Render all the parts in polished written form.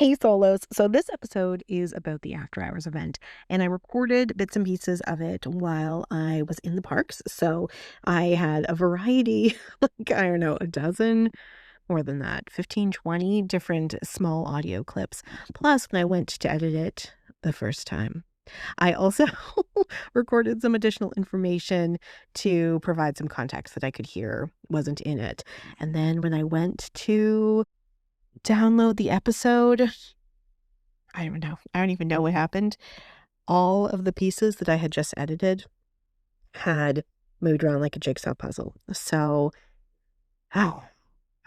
Hey Solos. So this episode is about the After Hours event, and I recorded bits and pieces of it while I was in the parks. So I had a variety, like, I don't know, a dozen, more than that, 15, 20 different small audio clips. Plus, when I went to edit it the first time, I also recorded some additional information to provide some context that I could hear wasn't in it. And then when I went to download the episode, I don't know. I don't even know what happened. All of the pieces that I had just edited had moved around like a jigsaw puzzle. So, oh,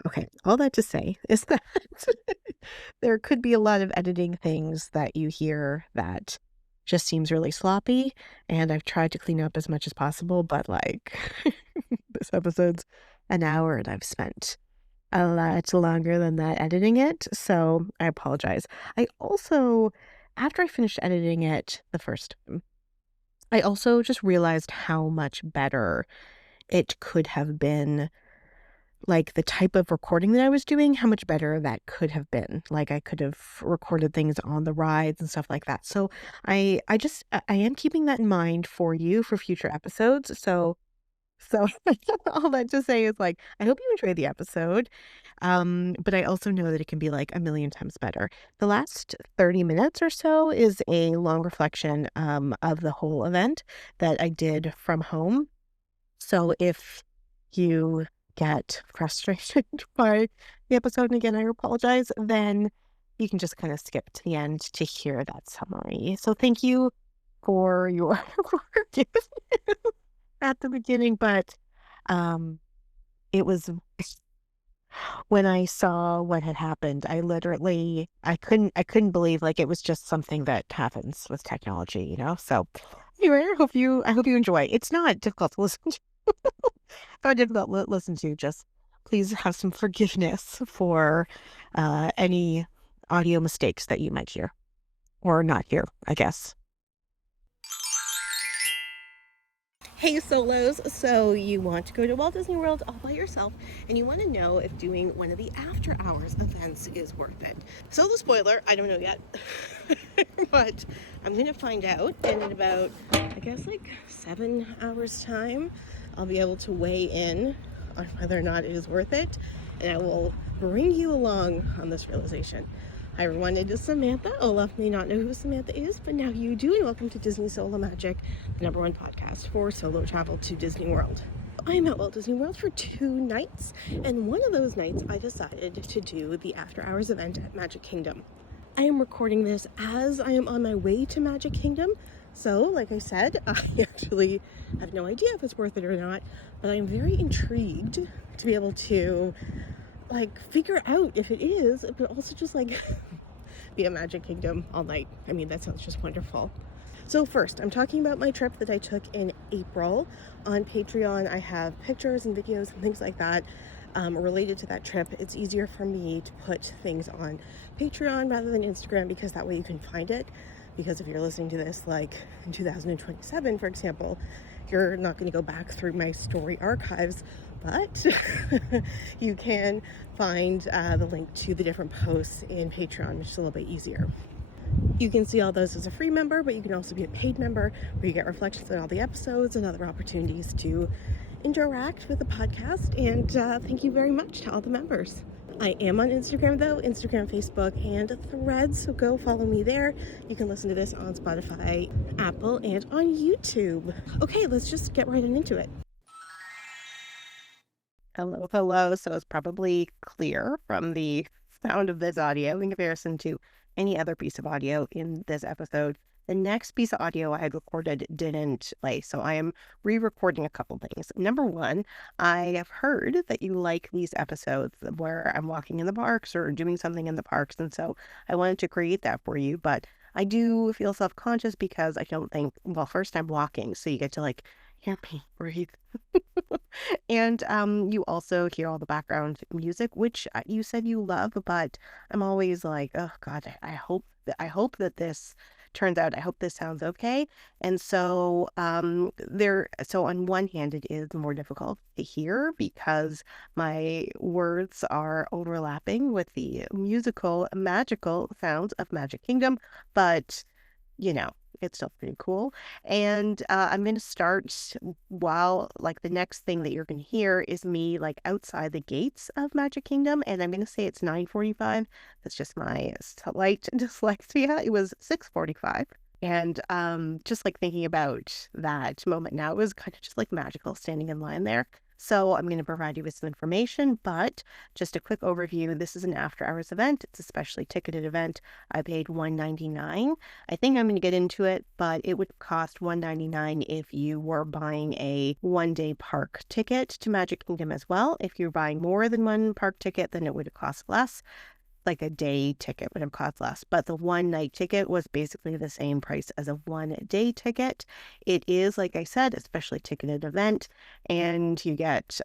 okay. All that to say is that there could be a lot of editing things that you hear that just seems really sloppy. And I've tried to clean up as much as possible, but like this episode's an hour and I've spent a lot longer than that editing it, so I apologize. I also after I finished editing it the first time, I also just realized how much better it could have been, like, the type of recording that I was doing, how much better that could have been. Like, I could have recorded things on the rides and stuff like that. So I am keeping that in mind for you for future episodes, so all that to say is, like, I hope you enjoy the episode, but I also know that it can be, like, a million times better. The last 30 minutes or so is a long reflection, of the whole event that I did from home. So if you get frustrated by the episode, and again, I apologize, then you can just kinda skip to the end to hear that summary. So thank you for your forgiveness at the beginning, but, um, it was when I saw what had happened, I couldn't believe, like, it was just something that happens with technology, you know? So, anyway, I hope you enjoy. It's not difficult to listen to. It's not difficult to listen to, just please have some forgiveness for, any audio mistakes that you might hear or not hear, I guess. Hey Solos, so you want to go to Walt Disney World all by yourself and you want to know if doing one of the after hours events is worth it. So the spoiler, I don't know yet, but I'm going to find out, and in about, I guess, like 7 hours time, I'll be able to weigh in on whether or not it is worth it, and I will bring you along on this realization. Hi everyone, it is Samantha. Olaf may not know who Samantha is, but now you do, and welcome to Disney Solo Magic, the #1 podcast for solo travel to Disney World. I am at Walt Disney World for 2 nights, and one of those nights I decided to do the after hours event at Magic Kingdom. I am recording this as I am on my way to Magic Kingdom, so like I said, I actually have no idea if it's worth it or not, but I am very intrigued to be able to, like, figure out if it is, but also just like be at Magic Kingdom all night. I mean, that sounds just wonderful. So first, I'm talking about my trip that I took in April. On Patreon, I have pictures and videos and things like that related to that trip. It's easier for me to put things on Patreon rather than Instagram, because that way you can find it. Because if you're listening to this like in 2027, for example, you're not going to go back through my story archives, but you can find the link to the different posts in Patreon, which is a little bit easier. You can see all those as a free member, but you can also be a paid member where you get reflections on all the episodes and other opportunities to interact with the podcast. And thank you very much to all the members. I am on Instagram though, Instagram, Facebook, and Threads, so go follow me there. You can listen to this on Spotify, Apple, and on YouTube. Okay, let's just get right on into it. Hello, hello. So it's probably clear from the sound of this audio in comparison to any other piece of audio in this episode. The next piece of audio I had recorded didn't play, so I am re-recording a couple things. Number one, I have heard that you like these episodes where I'm walking in the parks or doing something in the parks, and so I wanted to create that for you, but I do feel self-conscious because I don't think, well, first I'm walking, so you get to, like, hear me breathe. And you also hear all the background music, which you said you love, but I'm always like, oh God, I hope that this turns out I hope this sounds okay. And so so on one hand it is more difficult to hear because my words are overlapping with the musical magical sounds of Magic Kingdom, but you know, it's still pretty cool. And I'm going to start while, like, the next thing that you're going to hear is me, like, outside the gates of Magic Kingdom. And I'm going to say it's 9:45. That's just my slight dyslexia. It was 6:45. And just like thinking about that moment now, it was kind of just like magical standing in line there. So I'm going to provide you with some information, but just a quick overview. This is an after hours event. It's a specially ticketed event. I paid $199. I think I'm going to get into it, but it would cost $199 if you were buying a 1-day park ticket to Magic Kingdom as well. If you're buying more than one park ticket, then it would cost less. Like a day ticket would have cost less, but the 1-night ticket was basically the same price as a 1-day ticket. It is, like I said, a specially ticketed event, and you get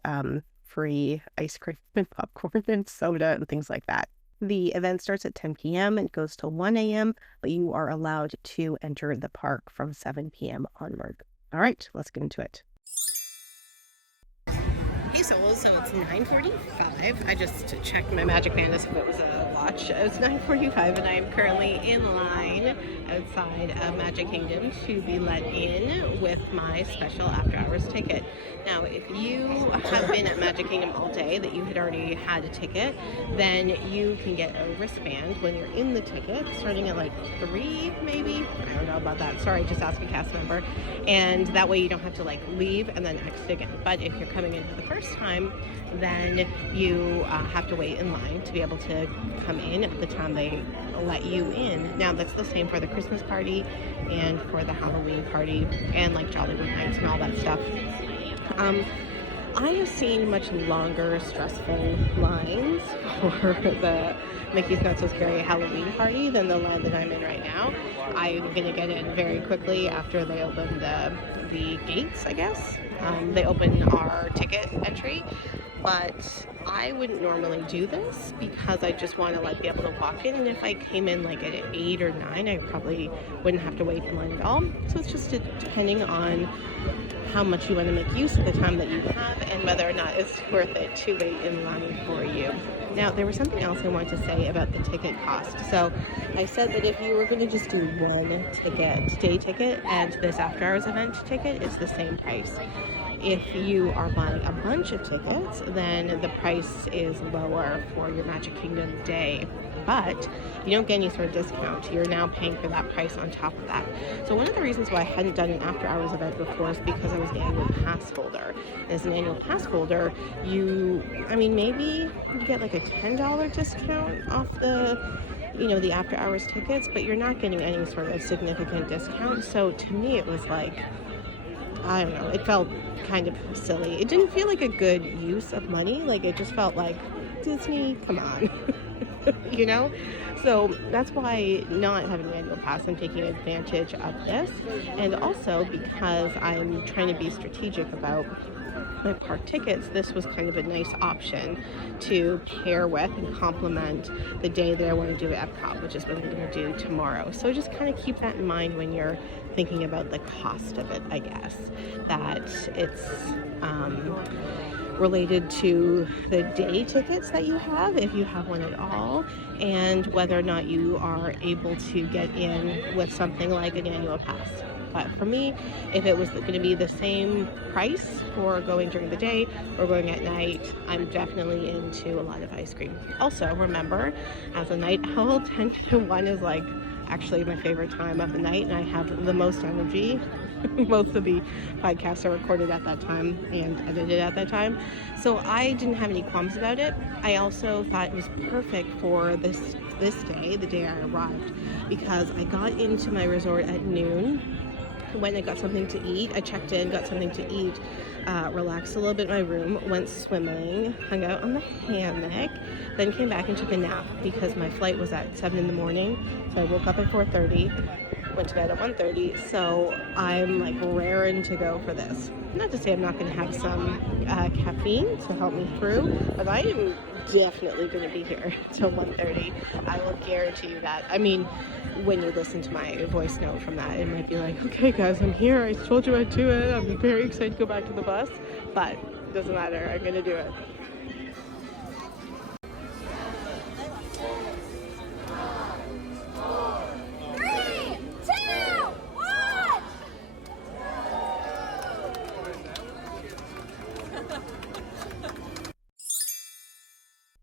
free ice cream and popcorn and soda and things like that. The event starts at 10 p.m. and goes till 1 a.m., but you are allowed to enter the park from 7 p.m. onward. All right, let's get into it. Hey Soul, so it's 9:45. I just checked my Magic Band as if it was a watch. It's 9:45 and I am currently in line outside of Magic Kingdom to be let in with my special after hours ticket. Now, if you have been at Magic Kingdom all day, that you had already had a ticket, then you can get a wristband when you're in the ticket, starting at like 3 maybe. I don't know about that. Sorry, just ask a cast member. And that way you don't have to like leave and then exit again. But if you're coming in for the first time, then you have to wait in line to be able to come in at the time they let you in. Now, that's the same for the Christmas party and for the Halloween party and like Jollywood Nights and all that stuff. I have seen much longer, stressful lines for the Mickey's Not So Scary Halloween party than the line that I'm in right now. I'm going to get in very quickly after they open the gates, I guess. They open our ticket entry, but I wouldn't normally do this because I just want to like be able to walk in, and if I came in like at 8 or 9, I probably wouldn't have to wait in line at all. So it's just depending on how much you want to make use of the time that you have and whether or not it's worth it to wait in line for you. Now, there was something else I wanted to say about the ticket cost. So I said that if you were going to just do one ticket, day ticket, and this after hours event ticket, it's the same price. If you are buying a bunch of tickets, then the price is lower for your Magic Kingdom day, but you don't get any sort of discount. You're now paying for that price on top of that. So one of the reasons why I hadn't done an after hours event before is because I was an annual pass holder. As an annual pass holder, maybe you get like a $10 discount off the after hours tickets, but you're not getting any sort of significant discount. So to me, it was like, I don't know, it felt kind of silly. It didn't feel like a good use of money. Like, it just felt like, Disney, come on. So that's why not having an annual pass, I'm taking advantage of this. And also because I'm trying to be strategic about my park tickets, this was kind of a nice option to pair with and complement the day that I want to do at Epcot, which is what I'm going to do tomorrow. So just kind of keep that in mind when you're thinking about the cost of it, I guess, that it's related to the day tickets that you have, if you have one at all, and whether or not you are able to get in with something like an annual pass. But for me, if it was going to be the same price for going during the day or going at night, I'm definitely into a lot of ice cream. Also, remember, as a night owl, 10 to 1 is like actually my favorite time of the night, and I have the most energy. Most of the podcasts are recorded at that time and edited at that time. So I didn't have any qualms about it. I also thought it was perfect for this day, the day I arrived, because I got into my resort at noon. Went and got something to eat. I checked in, got something to eat, relaxed a little bit in my room, went swimming, hung out on the hammock, then came back and took a nap because my flight was at 7 in the morning. So I woke up at 4:30, went to bed at 1:30, so I'm like raring to go for this. Not to say I'm not going to have some caffeine to help me through, but I am definitely going to be here till 1:30. I will guarantee you that. I mean, when you listen to my voice note from that, it might be like, okay guys, I'm here, I told you I'd do it, I'm very excited to go back to the bus, but it doesn't matter, I'm going to do it.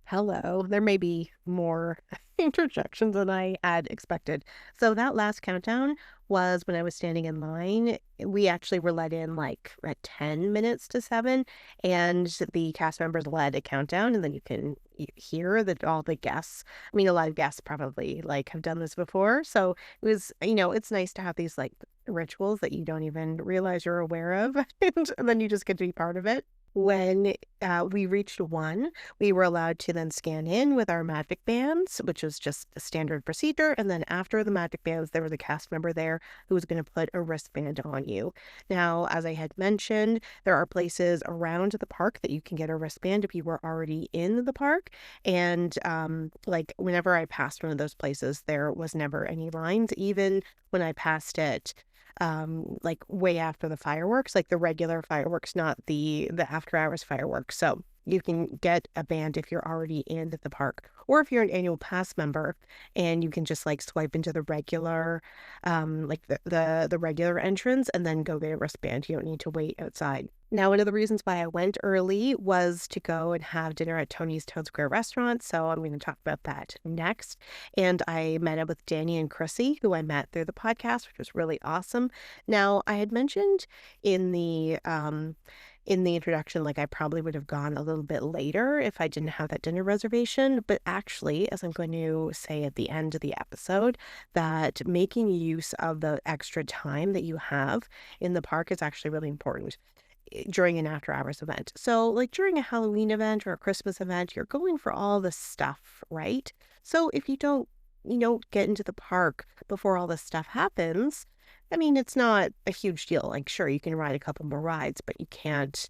Hello. There may be more interjections than I had expected. So that last countdown was when I was standing in line. We actually were let in like at 10 minutes to 7, and the cast members led a countdown, and then you can hear that all the guests, I mean, a lot of guests probably like have done this before. So it was, it's nice to have these like rituals that you don't even realize you're aware of, and then you just get to be part of it. When we reached 1, we were allowed to then scan in with our magic bands, which was just a standard procedure. And then after the magic bands, there was a cast member there who was going to put a wristband on you. Now, as I had mentioned, there are places around the park that you can get a wristband if you were already in the park. And like whenever I passed one of those places, there was never any lines, even when I passed it like way after the fireworks, like the regular fireworks, not the after hours fireworks. So you can get a band if you're already in the park, or if you're an annual pass member, and you can just like swipe into the regular, like the regular entrance, and then go get a wristband. You don't need to wait outside. Now, one of the reasons why I went early was to go and have dinner at Tony's Town Square restaurant. So I'm going to talk about that next. And I met up with Danny and Chrissy, who I met through the podcast, which was really awesome. Now, I had mentioned in the introduction, like I probably would have gone a little bit later if I didn't have that dinner reservation. But actually, as I'm going to say at the end of the episode, that making use of the extra time that you have in the park is actually really important during an after hours event. So like during a Halloween event or a Christmas event, you're going for all this stuff, right? So if you don't get into the park before all this stuff happens, I mean, it's not a huge deal. Like, sure, you can ride a couple more rides, but you can't,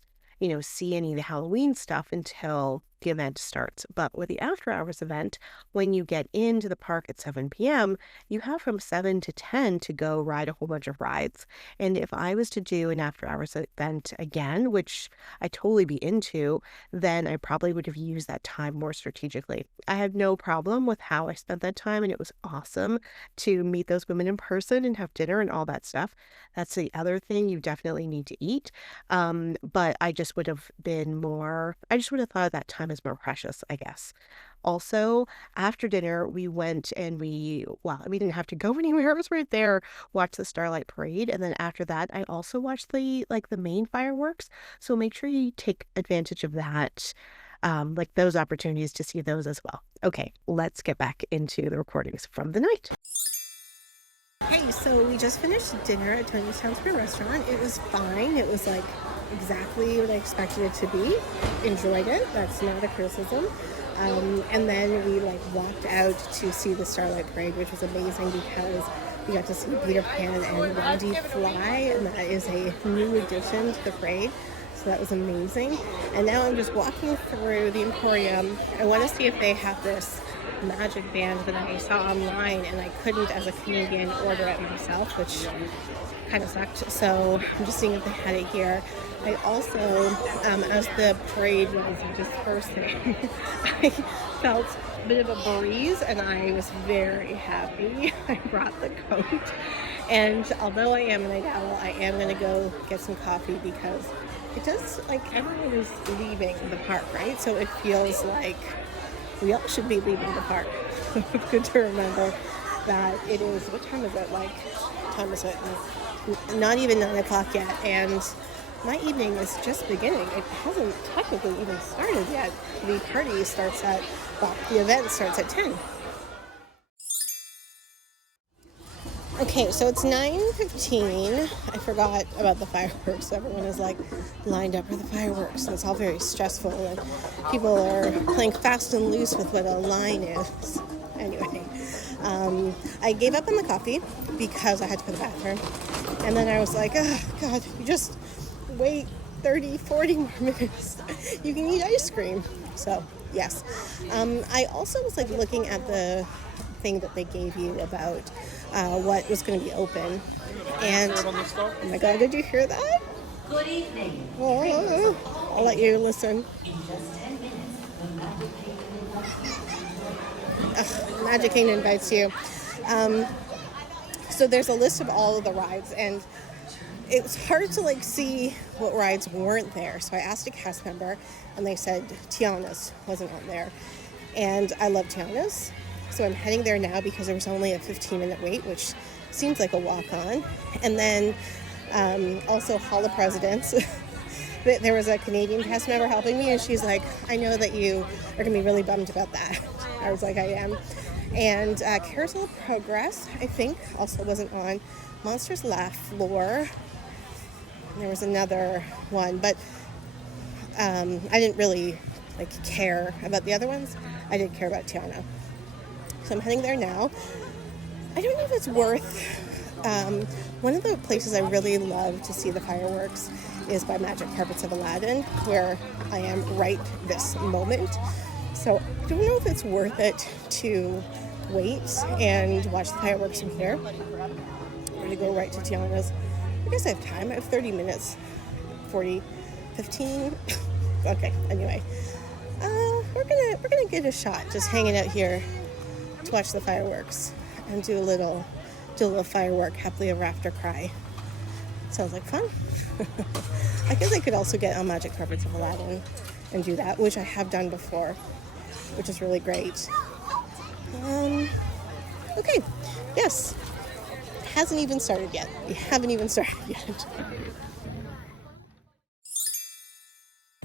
see any of the Halloween stuff until the event starts. But with the after hours event, when you get into the park at 7 p.m., you have from 7 to 10 to go ride a whole bunch of rides. And if I was to do an after hours event again, which I totally be into, then I probably would have used that time more strategically. I had no problem with how I spent that time, and it was awesome to meet those women in person and have dinner and all that stuff. That's the other thing you definitely need to eat. But I just would have thought that time is more precious, I guess. Also, after dinner, we went and we didn't have to go anywhere. It was right there, watch the Starlight Parade. And then after that, I also watched the main fireworks. So make sure you take advantage of that, like those opportunities to see those as well. Okay, let's get back into the recordings from the night. Hey, so we just finished dinner at Tony's Town Square restaurant. It was fine. It was like exactly what I expected it to be. Enjoyed it. That's not a criticism. And then we walked out to see the Starlight Parade, which was amazing because we got to see Peter Pan and Randy fly, and that is a new addition to the parade. So that was amazing. And now I'm just walking through the Emporium. I want to see if they have this magic band that I saw online, and I couldn't, as a Canadian, order it myself, which kind of sucked. So I'm just seeing if they had it here. I also, as the parade was dispersing, I felt a bit of a breeze, and I was very happy I brought the coat. And although I am a night owl, I am going to go get some coffee because it does, everyone is leaving the park, right? So it feels like we all should be leaving the park. It's good to remember that it is, what time is it? Time is it? Not even 9 o'clock yet, and my evening is just beginning. It hasn't technically even started yet. The event starts at 10. Okay, so it's 9:15. I forgot about the fireworks. Everyone is lined up for the fireworks, so it's all very stressful, and people are playing fast and loose with what a line is. Anyway, I gave up on the coffee because I had to go to the bathroom. And then I was like, oh, God, you just wait 30, 40 more minutes. You can eat ice cream. So, yes. I also was like looking at the thing that they gave you about what was going to be open. And, oh my God, did you hear that? Good evening. Oh, I'll let you listen. Magic Kingdom invites you. So there's a list of all of the rides, and it's hard to like see what rides weren't there. So I asked a cast member, and they said Tiana's wasn't on there. And I love Tiana's, so I'm heading there now because there was only a 15-minute wait, which seems like a walk-on. And then also Hall of Presidents. There was a Canadian cast member helping me, and she's like, I know that you are going to be really bummed about that. I was like, I am. And Carousel of Progress, I think, also wasn't on. Monsters Laugh Floor. There was another one, but I didn't really like care about the other ones. I did care about Tiana. So I'm heading there now. I don't know if it's worth... one of the places I really love to see the fireworks is by Magic Carpets of Aladdin, where I am right this moment. So I don't know if it's worth it to wait and watch the fireworks from here. I'm going to go right to Tiana's. I guess I have time. I have 30 minutes. 40, 15. Okay, anyway. We're gonna get a shot just hanging out here to watch the fireworks and do a little firework happily ever after cry. Sounds like fun. I guess I could also get on Magic Carpets of Aladdin and do that, which I have done before, which is really great. Okay, yes. Hasn't even started yet. We haven't even started yet.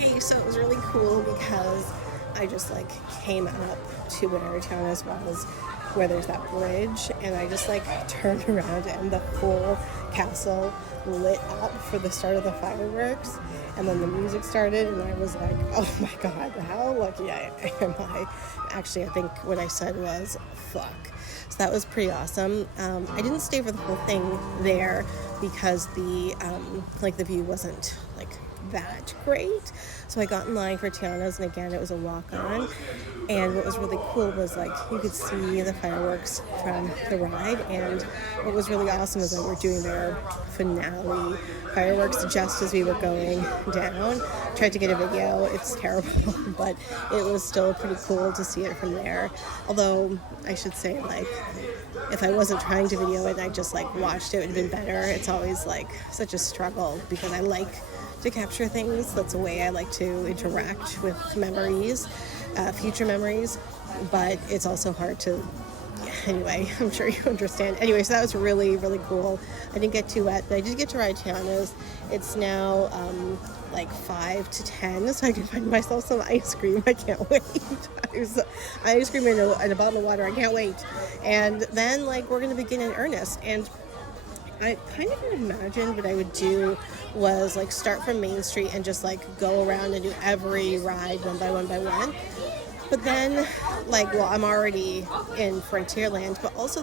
Okay, so it was really cool because I just like came up to where Tiana's was, where there's that bridge, and I just like turned around and the whole castle lit up for the start of the fireworks, and then the music started, and I was like, oh my God, how lucky am I? Actually, I think what I said was fuck. So that was pretty awesome. I didn't stay for the whole thing there because the view wasn't like that great. So I got in line for Tiana's, and again, it was a walk-on. And what was really cool was like you could see the fireworks from the ride, and what was really awesome is that we're doing their finale fireworks just as we were going down. Tried to get a video, it's terrible, but it was still pretty cool to see it from there. Although I should say, like, if I wasn't trying to video it and I just like watched it, it would have been better. It's always like such a struggle because I like to capture things. That's a way I like to interact with memories, future memories, but it's also hard to, anyway, I'm sure you understand. Anyway, so that was really, really cool. I didn't get too wet, but I did get to ride Tiana's. It's now like 5 to 10, so I can find myself some ice cream. I can't wait. Ice cream and a bottle of water. I can't wait. And then like we're going to begin in earnest. And I kind of imagined what I would do was like start from Main Street and just like go around and do every ride one by one by one. But then, like, well, I'm already in Frontierland, but also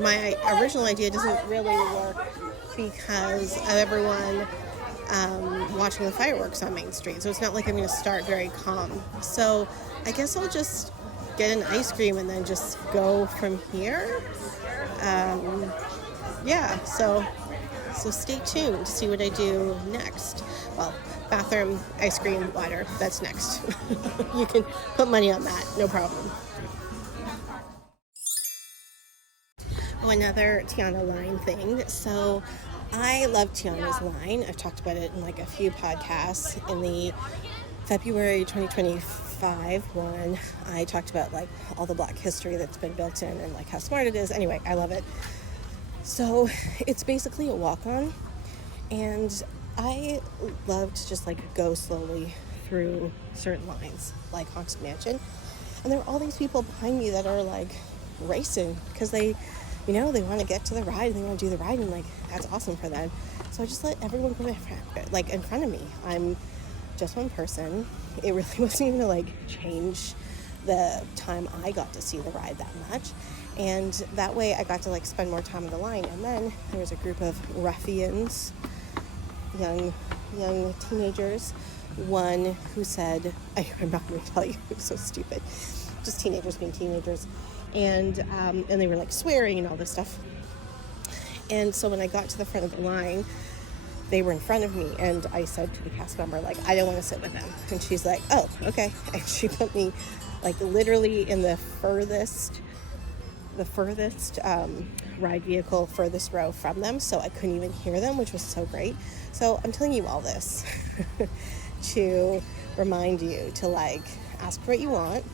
my original idea doesn't really work because of everyone watching the fireworks on Main Street. So it's not like I'm going to start very calm. So I guess I'll just get an ice cream and then just go from here. Yeah, so stay tuned to see what I do next. Well, bathroom, ice cream, water, that's next. You can put money on that, no problem. Oh, another Tiana line thing. So I love Tiana's line. I've talked about it in like a few podcasts. In the February 2025 one, I talked about like all the Black history that's been built in and like how smart it is. Anyway, I love it. So it's basically a walk-on, and I love to just like go slowly through certain lines, like Haunted Mansion, and there are all these people behind me that are like racing because they want to get to the ride and they want to do the ride, and like that's awesome for them. So I just let everyone go in front of me. I'm just one person. It really wasn't even to like change the time I got to see the ride that much. And that way I got to like spend more time on the line. And then there was a group of ruffians, young teenagers. One who said, I'm not going to tell you, it was so stupid, just teenagers being teenagers, and they were like swearing and all this stuff. And so when I got to the front of the line, they were in front of me, and I said to the cast member, like, I don't want to sit with them. And she's like, oh, okay. And she put me like literally in the furthest ride vehicle, furthest row from them, so I couldn't even hear them, which was so great. So I'm telling you all this to remind you to like ask for what you want.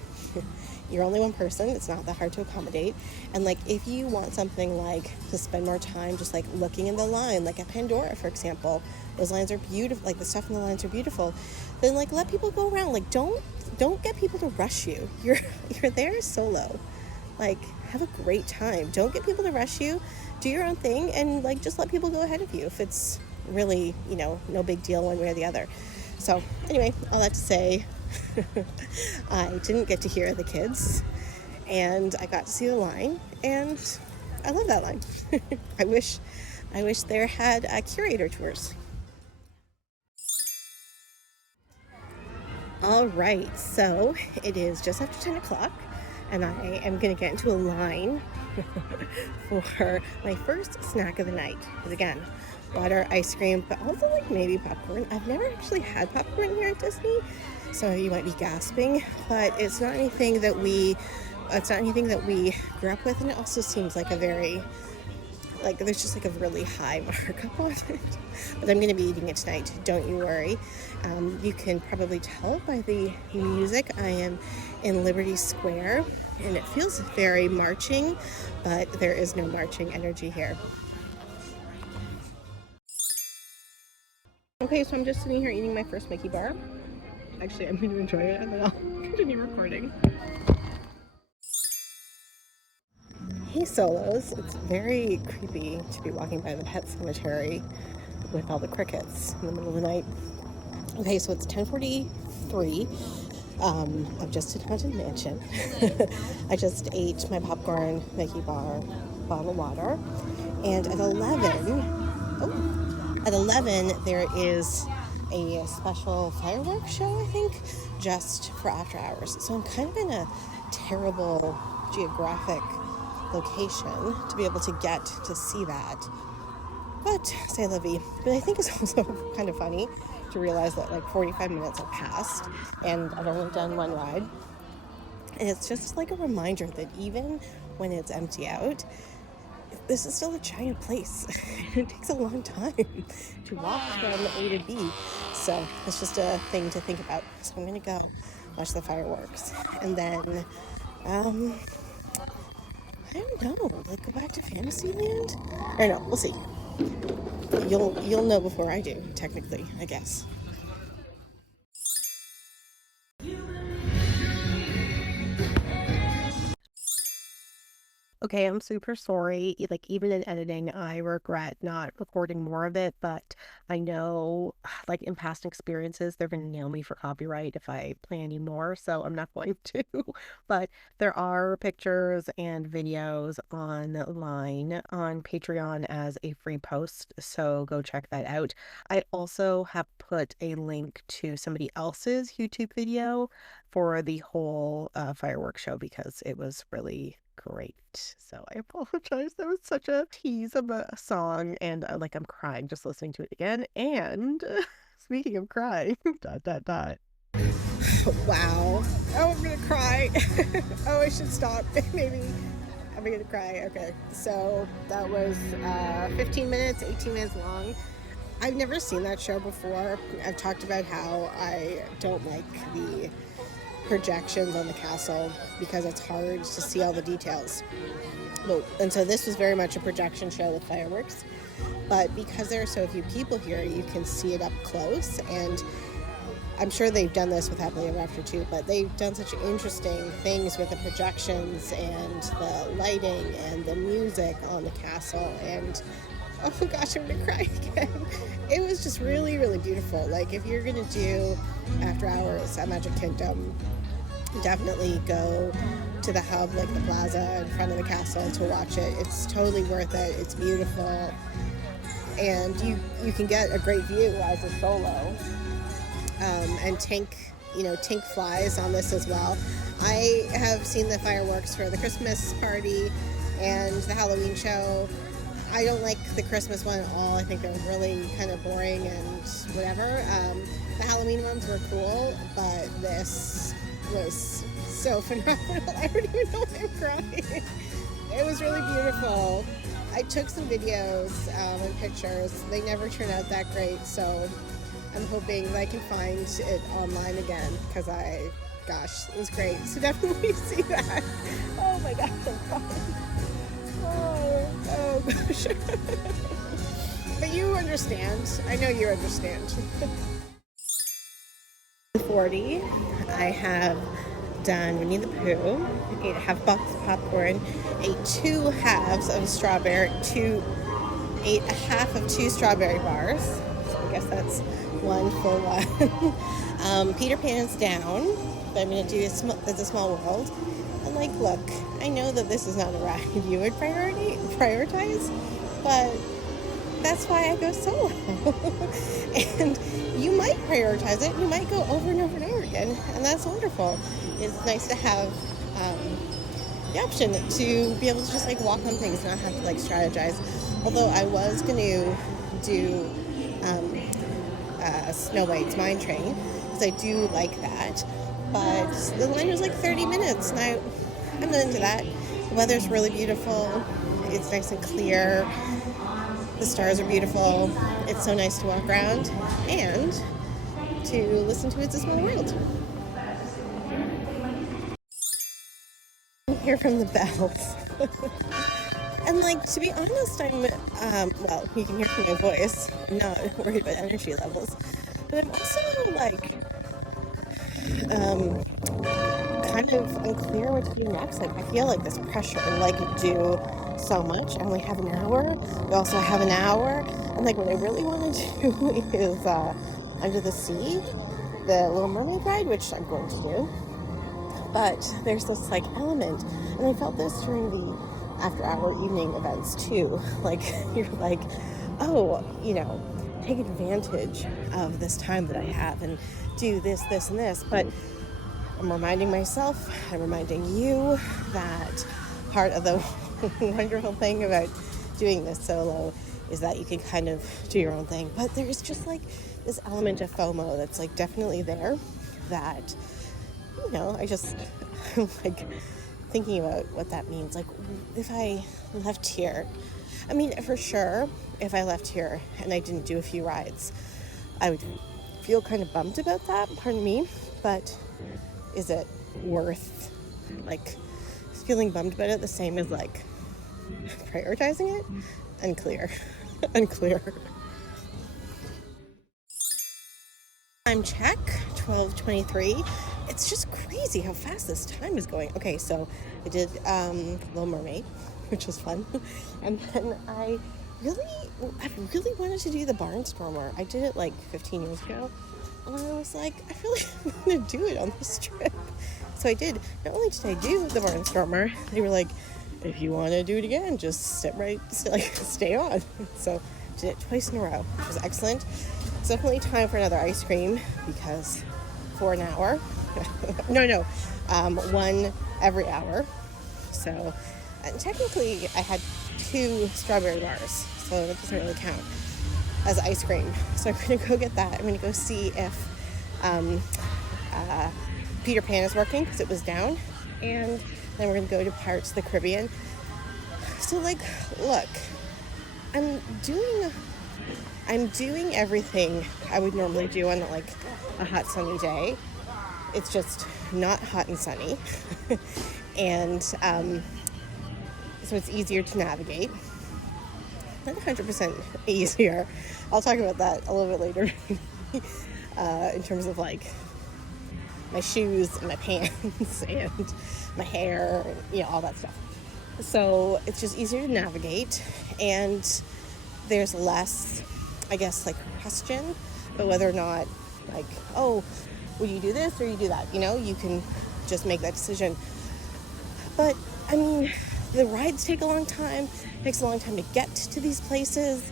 You're only one person, it's not that hard to accommodate. And like if you want something like to spend more time just like looking in the line, like at Pandora for example, those lines are beautiful, like the stuff in the lines are beautiful, then like let people go around. Like don't get people to rush you. You're there solo. Like have a great time. Don't get people to rush you. Do your own thing and like just let people go ahead of you if it's really, no big deal one way or the other. So anyway, all that to say, I didn't get to hear the kids, and I got to see the line, and I love that line. I wish there had curator tours. All right, so it is just after 10 o'clock, and I am going to get into a line for my first snack of the night. Because again, water, ice cream, but also like maybe popcorn. I've never actually had popcorn here at Disney, so you might be gasping, but it's not anything that we grew up with, and it also seems like a very, like there's just like a really high markup on it. But I'm going to be eating it tonight, don't you worry. You can probably tell by the music I am in Liberty Square, and it feels very marching, but there is no marching energy here. Okay, so I'm just sitting here eating my first Mickey bar. Actually, I'm going to enjoy it and then I'll continue recording. Hey Solos, it's very creepy to be walking by the pet cemetery with all the crickets in the middle of the night. Okay, so it's 10:43. I'm just at Haunted Mansion. I just ate my popcorn, Mickey bar, bottle of water, and at 11 there is a special fireworks show, I think, just for after hours. So I'm kind of in a terrible geographic location to be able to get to see that. But say la vie. But I think it's also kind of funny to realize that like 45 minutes have passed and I've only done one ride. And it's just like a reminder that even when it's empty out, this is still a giant place. It takes a long time to walk from A to B. So it's just a thing to think about. So I'm going to go watch the fireworks. And then, I don't know, like go back to Fantasyland? Or no, we'll see. You'll know before I do, technically, I guess. Okay, I'm super sorry. Like, even in editing, I regret not recording more of it, but I know, like, in past experiences, they're going to nail me for copyright if I play any more, so I'm not going to. But there are pictures and videos online on Patreon as a free post, so go check that out. I also have put a link to somebody else's YouTube video for the whole fireworks show because it was really great. So I apologize. That was such a tease of a song, and like I'm crying just listening to it again. And speaking of crying, ... Wow. Oh, I'm gonna cry. Oh, I should stop. Maybe I'm gonna cry. Okay. So that was 15 minutes, 18 minutes long. I've never seen that show before. I've talked about how I don't like the projections on the castle because it's hard to see all the details. And so this was very much a projection show with fireworks, but because there are so few people here, you can see it up close. And I'm sure they've done this with Happily Ever After too, but they've done such interesting things with the projections and the lighting and the music on the castle. And oh my gosh, I'm gonna cry again. It was just really, really beautiful. Like if you're gonna do after hours at Magic Kingdom, definitely go to the hub, like the plaza in front of the castle, to watch it. It's totally worth it. It's beautiful, and you can get a great view as a solo. And Tink flies on this as well. I have seen the fireworks for the Christmas party and the Halloween show. I don't like the Christmas one at all. I think they're really kind of boring and whatever. The Halloween ones were cool, but this was so phenomenal. I don't even know why I'm crying. It was really beautiful. I took some videos and pictures. They never turn out that great, so I'm hoping that I can find it online again, because gosh, it was great. So definitely see that. Oh my gosh, I'm crying. Oh gosh. But you understand. I know you understand. 40, I have done Winnie the Pooh, ate a half box of popcorn, ate two halves of strawberry, ate a half of two strawberry bars. So I guess that's one for one. Peter Pan's down, but I'm going to do It's a Small World. And like, look, I know that this is not a ride you would prioritize, but that's why I go solo. And you might prioritize it. You might go over and over and over again, and that's wonderful. It's nice to have the option to be able to just like walk on things, not have to like strategize. Although I was going to do Snow White's Mine Train, because I do like that. But the line was like 30 minutes, and I'm not into that. The weather's really beautiful. It's nice and clear. The stars are beautiful. It's so nice to walk around and to listen to It's a Small World. Hear from the bells. And like, to be honest, well, you can hear from my voice, I'm not worried about energy levels, but I'm also like, kind of unclear what to do next. Like, I feel like this pressure, like, do so much. I only have an hour. We also have an hour. And like, what I really want to do is Under the Sea, the Little Mermaid ride, which I'm going to do. But there's this like element, and I felt this during the after-hour evening events too. Like, you're like, oh, take advantage of this time that I have and do this, this, and this. But I'm reminding myself, I'm reminding you that part of the wonderful thing about doing this solo is that you can kind of do your own thing. But there's just like this element of FOMO that's like definitely there, that, I just like thinking about what that means. Like, if I left here, I mean, for sure, if I left here and I didn't do a few rides, I would feel kind of bummed about that, pardon me, but is it worth, like, feeling bummed about it the same as, like, prioritizing it? Unclear. Unclear. Time check, 12:23. It's just crazy how fast this time is going. Okay, so I did Little Mermaid, which was fun. And then I really wanted to do the Barnstormer. I did it like 15 years ago. And I was like, I really want to do it on this trip. So I did. Not only did I do the Barnstormer, they were like, if you want to do it again, just stay on. So I did it twice in a row, which was excellent. It's definitely time for another ice cream, because for an hour, one every hour. So technically I had 2 strawberry bars, so that doesn't really count as ice cream. So I'm going to go get that. I'm going to go see if Peter Pan is working, because it was down, and then we're going to go to Pirates of the Caribbean. So like, look, I'm doing everything I would normally do on like a hot sunny day. It's just not hot and sunny. And so it's easier to navigate. Not 100% easier. I'll talk about that a little bit later. In terms of like my shoes and my pants and my hair and all that stuff. So it's just easier to navigate, and there's less, I guess, like question, but whether or not like, oh, would you do this or you do that? You can just make that decision. But I mean, the rides take a long time. It takes a long time to get to these places.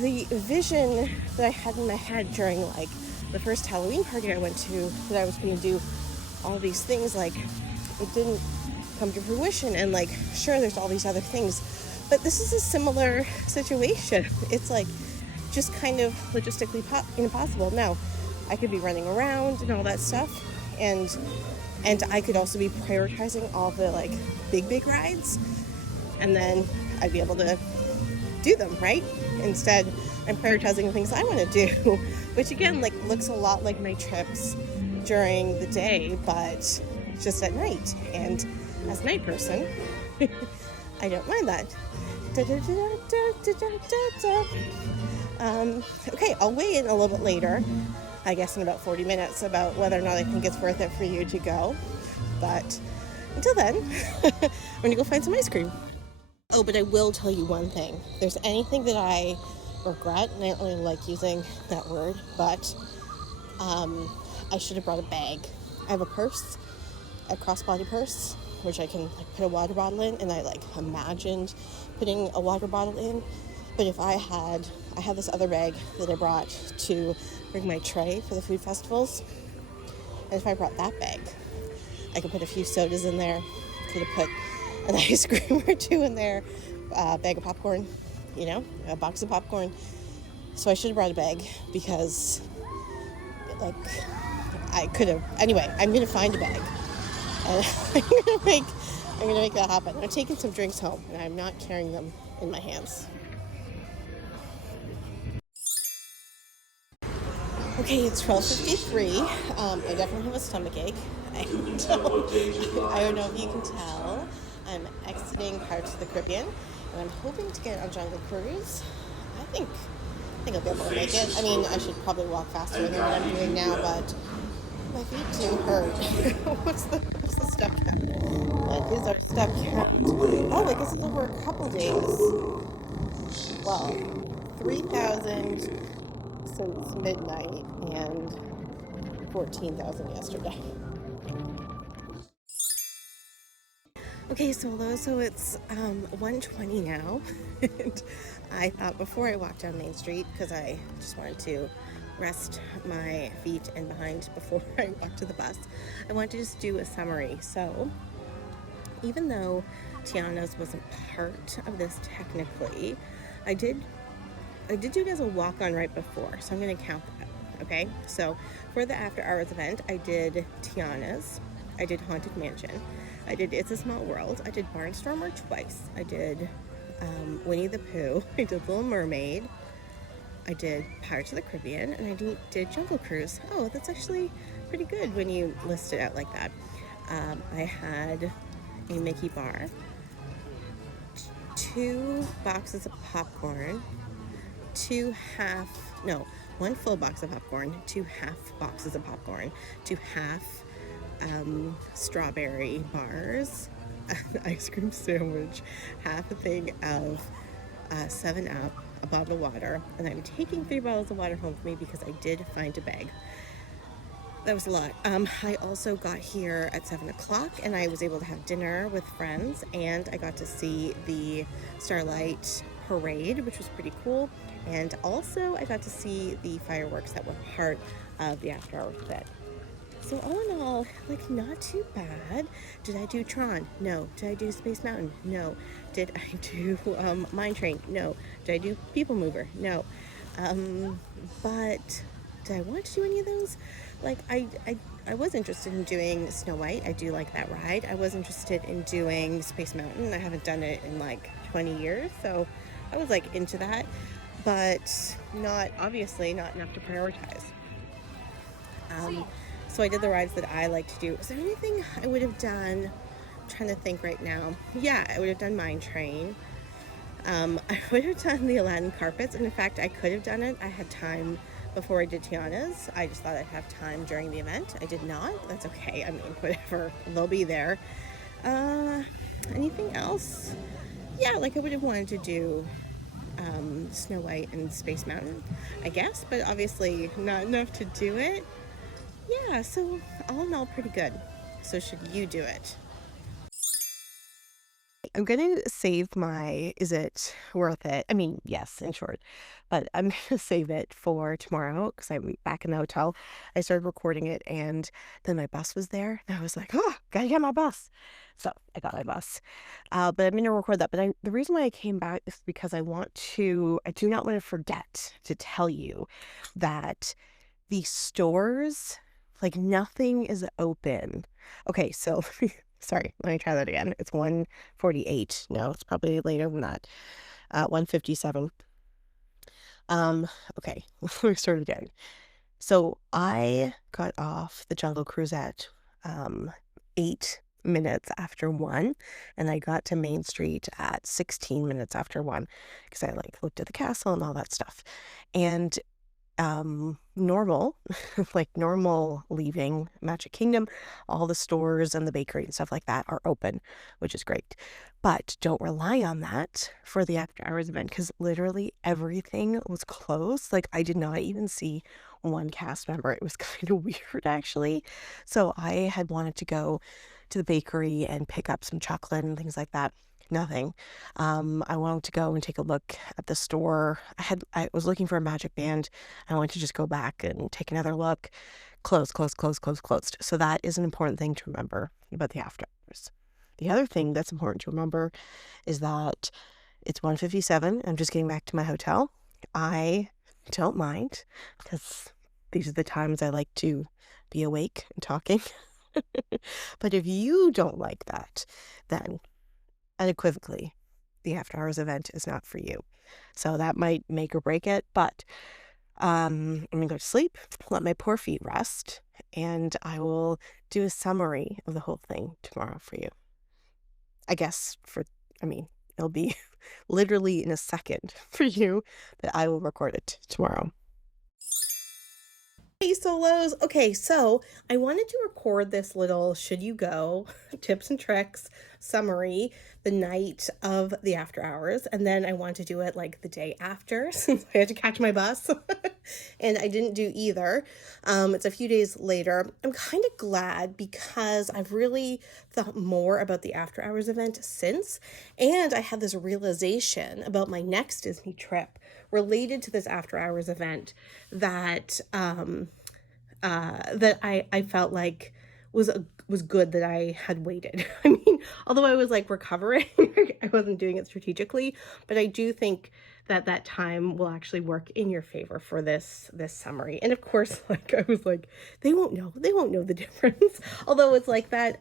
The vision that I had in my head during like the first Halloween party I went to, that I was going to do all these things, like it didn't come to fruition. And like, sure, there's all these other things, but this is a similar situation. It's like just kind of logistically impossible. Now, I could be running around and all that stuff, and I could also be prioritizing all the like big rides, and then I'd be able to do them, right? Instead, I'm prioritizing the things I want to do, which again, like, looks a lot like my trips during the day, but just at night. And as a night person, I don't mind that. Okay, I'll weigh in a little bit later, I guess in about 40 minutes, about whether or not I think it's worth it for you to go. But until then, I'm gonna go find some ice cream. Oh, but I will tell you one thing. If there's anything that I regret, and I don't really like using that word, but I should have brought a bag. I have a purse, a crossbody purse, which I can like put a water bottle in, and I like imagined putting a water bottle in. But if I had this other bag that I brought to bring my tray for the food festivals, and if I brought that bag, I could put a few sodas in there, could have put an ice cream or two in there, a bag of popcorn, a box of popcorn. So I should have brought a bag, because like I could have. Anyway, I'm gonna find a bag, and I'm gonna make that happen. I'm taking some drinks home, and I'm not carrying them in my hands. Okay, it's 12:53. I definitely have a stomach ache. I don't know if you can tell. I'm exiting Pirates of the Caribbean, and I'm hoping to get on Jungle Cruise. I think I'll be able to make it. I mean, I should probably walk faster than what I'm doing now, but my feet do hurt. What's the step count? What is our step count? Oh, I guess it's over a couple days. Well, 3,000 since midnight and 14,000 yesterday. Okay, so it's 1:20 now, and I thought before I walked down Main Street, because I just wanted to rest my feet and behind before I walked to the bus, I wanted to just do a summary. So even though Tiana's wasn't part of this technically, I did do it as a walk-on right before, so I'm going to count that. Okay, so for the after hours event, I did Tiana's, I did Haunted Mansion, I did It's a Small World, I did Barnstormer twice, I did Winnie the Pooh, I did Little Mermaid, I did Pirates of the Caribbean, and I did Jungle Cruise. Oh, that's actually pretty good when you list it out like that. I had a Mickey bar, 2 boxes of popcorn, 1 full box of popcorn, 2 half boxes of popcorn, 2 half strawberry bars, an ice cream sandwich, half a thing of 7-Up, a bottle of water, and I'm taking 3 bottles of water home with me because I did find a bag. That was a lot. I also got here at 7 o'clock, and I was able to have dinner with friends, and I got to see the Starlight Parade, which was pretty cool. And also I got to see the fireworks that were part of the after hours event. So all in all, like, not too bad. Did I do Tron? No. Did I do Space Mountain? No. Did I do Mine Train? No. Did I do People Mover? No. But did I want to do any of those? Like, I was interested in doing Snow White. I do like that ride. I was interested in doing Space Mountain. I haven't done it in like 20 years, so I was like into that, but obviously not enough to prioritize. So I did the rides that I like to do. Is there anything I would have done? I'm trying to think right now. Yeah, I would have done Mine Train. I would have done the Aladdin carpets, and in fact, I could have done it. I had time before I did Tiana's. I just thought I'd have time during the event. I did not. That's okay. I mean, whatever. They'll be there. Anything else? Yeah, like I would have wanted to do Snow White and Space Mountain, I guess, but obviously not enough to do it. Yeah, so all in all, pretty good. So should you do it? I'm gonna save my is it worth it? I mean, yes, in short, but I'm gonna save it for tomorrow because I'm back in the hotel. I started recording it and then my bus was there and I was like, oh, gotta get my bus. So I got my bus. But I'm gonna record that. But the reason why I came back is because I do not want to forget to tell you that the stores, like nothing is open. Okay, so sorry, let me try that again. It's 1:48. No, it's probably later than that. 1:57. Okay, let me start again. So I got off the Jungle Cruise at 8 minutes after 1, and I got to Main Street at 16 minutes after 1 because I like looked at the castle and all that stuff. And normal, like normal leaving Magic Kingdom, all the stores and the bakery and stuff like that are open, which is great. But don't rely on that for the after hours event because literally everything was closed. Like I did not even see one cast member. It was kind of weird actually. So I had wanted to go to the bakery and pick up some chocolate and things like that. Nothing. I wanted to go and take a look at the store. I was looking for a Magic Band. I wanted to just go back and take another look. Closed, closed, closed, closed, closed. So that is an important thing to remember about the after hours. The other thing that's important to remember is that it's 1:57. I'm just getting back to my hotel. I don't mind because these are the times I like to be awake and talking. But if you don't like that, then unequivocally, the after hours event is not for you. So that might make or break it, but I'm gonna go to sleep, let my poor feet rest, and I will do a summary of the whole thing tomorrow for you. I guess I mean, it'll be literally in a second for you, but I will record it tomorrow. Hey solos. Okay, so I wanted to record this little should you go tips and tricks summary the night of the after hours, and then I want to do it like the day after since I had to catch my bus and I didn't do either. It's a few days later. I'm kind of glad because I've really thought more about the after hours event since, and I had this realization about my next Disney trip related to this after hours event that that I felt like was good that I had waited. I mean, although I was like recovering, I wasn't doing it strategically, but I do think that that time will actually work in your favor for this summary. And of course, like I was like, they won't know the difference. Although it's like that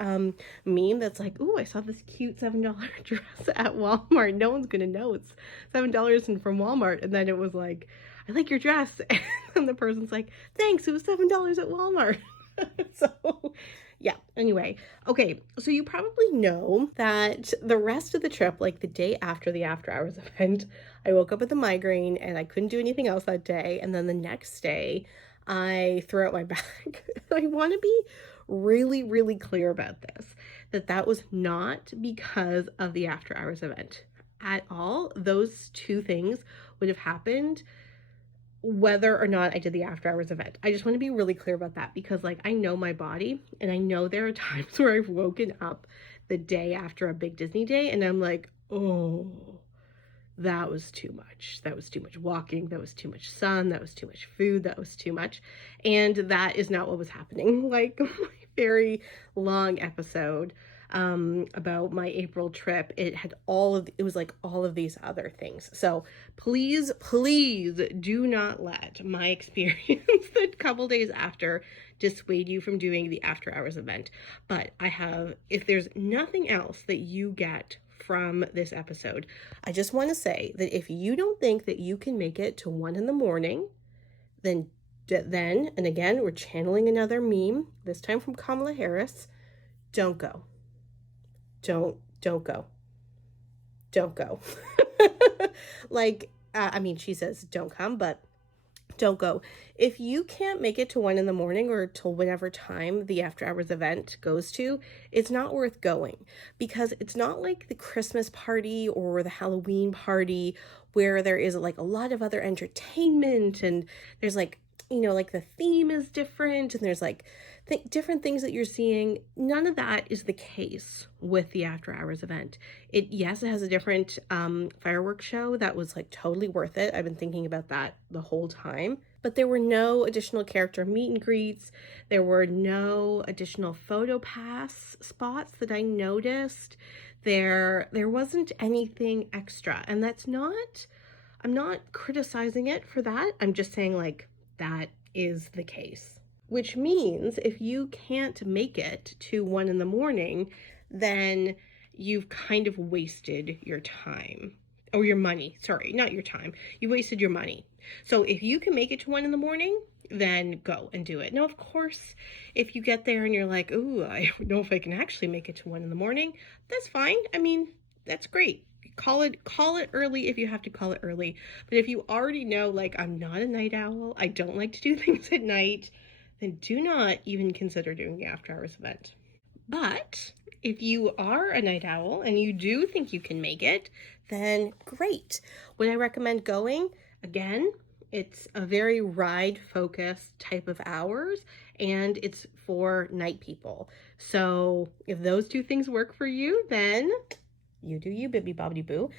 meme that's like, "Ooh, I saw this cute $7 dress at Walmart. No one's gonna know it's $7 and from Walmart." And then it was like, "I like your dress," and the person's like, "Thanks, it was $7 at Walmart." So yeah, anyway, okay, so you probably know that the rest of the trip, like the day after the after hours event, I woke up with a migraine and I couldn't do anything else that day. And then the next day, I threw out my bag. I want to be really, really clear about this that that was not because of the after hours event at all. Those two things would have happened whether or not I did the after hours event. I just want to be really clear about that because like I know my body and I know there are times where I've woken up the day after a big Disney day and I'm like, "Oh, that was too much. That was too much walking. That was too much sun. That was too much food. That was too much." And that is not what was happening. Like my very long episode about my April trip, it was like all of these other things. So please, please do not let my experience the couple days after dissuade you from doing the after hours event. But if there's nothing else that you get from this episode, I just want to say that if you don't think that you can make it to 1 in the morning, then and again, we're channeling another meme, this time from Kamala Harris, don't go. Don't go. Don't go. Like, I mean, she says don't come, but don't go. If you can't make it to 1 in the morning or till whatever time the after hours event goes to, it's not worth going because it's not like the Christmas party or the Halloween party where there is like a lot of other entertainment and there's like, like the theme is different and there's like different things that you're seeing. None of that is the case with the after hours event. Yes, it has a different fireworks show that was like totally worth it. I've been thinking about that the whole time. But there were no additional character meet and greets. There were no additional photo pass spots that I noticed. There wasn't anything extra. And that's not, I'm not criticizing it for that. I'm just saying like that is the case. Which means if you can't make it to 1 in the morning, then you've kind of wasted your time or your money. Sorry, not your time. You wasted your money. So if you can make it to 1 in the morning, then go and do it. Now, of course, if you get there and you're like, ooh, I don't know if I can actually make it to 1 in the morning, that's fine. I mean, that's great. Call it early if you have to call it early. But if you already know, like, I'm not a night owl, I don't like to do things at night, then do not even consider doing the after hours event. But if you are a night owl and you do think you can make it, then great. Would I recommend going? Again, it's a very ride focused type of hours and it's for night people. So if those two things work for you, then you do you, Bibby Bobbity Boo.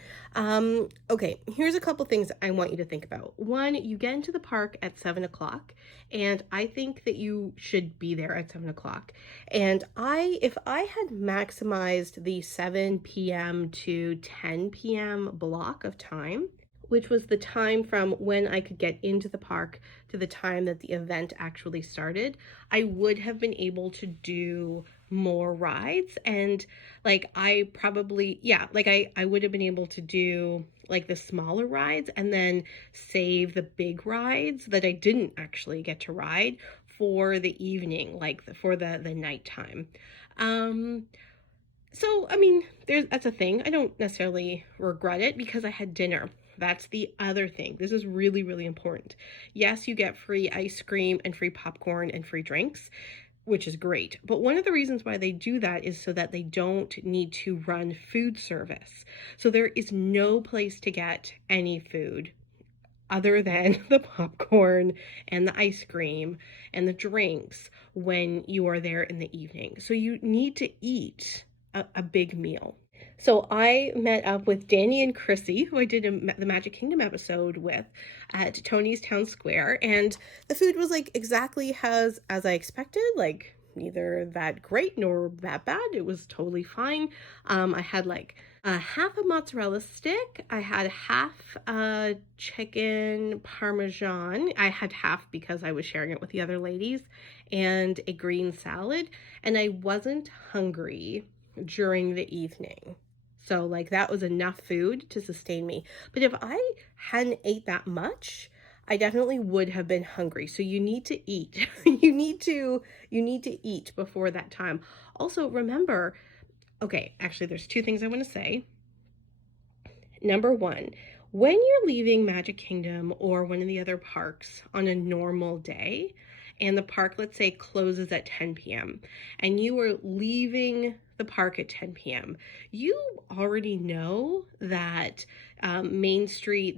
Okay, here's a couple things I want you to think about. One, you get into the park at 7 o'clock, and I think that you should be there at 7 o'clock. And if I had maximized the 7 p.m. to 10 p.m. block of time, which was the time from when I could get into the park to the time that the event actually started, I would have been able to do more rides. And like I probably, yeah, like I would have been able to do like the smaller rides and then save the big rides that I didn't actually get to ride for the evening, like for the nighttime. So I mean, that's a thing. I don't necessarily regret it because I had dinner. That's the other thing. This is really, really important. Yes, you get free ice cream and free popcorn and free drinks, which is great. But one of the reasons why they do that is so that they don't need to run food service. So there is no place to get any food other than the popcorn and the ice cream and the drinks when you are there in the evening. So you need to eat a big meal. So I met up with Danny and Chrissy, who I did the Magic Kingdom episode with, at Tony's Town Square, and the food was like exactly as I expected, like neither that great nor that bad. It was totally fine. I had like half a mozzarella stick. I had half chicken parmesan. I had half because I was sharing it with the other ladies, and a green salad, and I wasn't hungry during the evening. So like that was enough food to sustain me. But if I hadn't ate that much, I definitely would have been hungry. So you need to eat. you need to eat before that time. Also remember, okay, actually there's two things I want to say. Number one, when you're leaving Magic Kingdom or one of the other parks on a normal day, and the park, let's say, closes at 10 p.m., and you are leaving the park at 10 p.m., you already know that the Main Street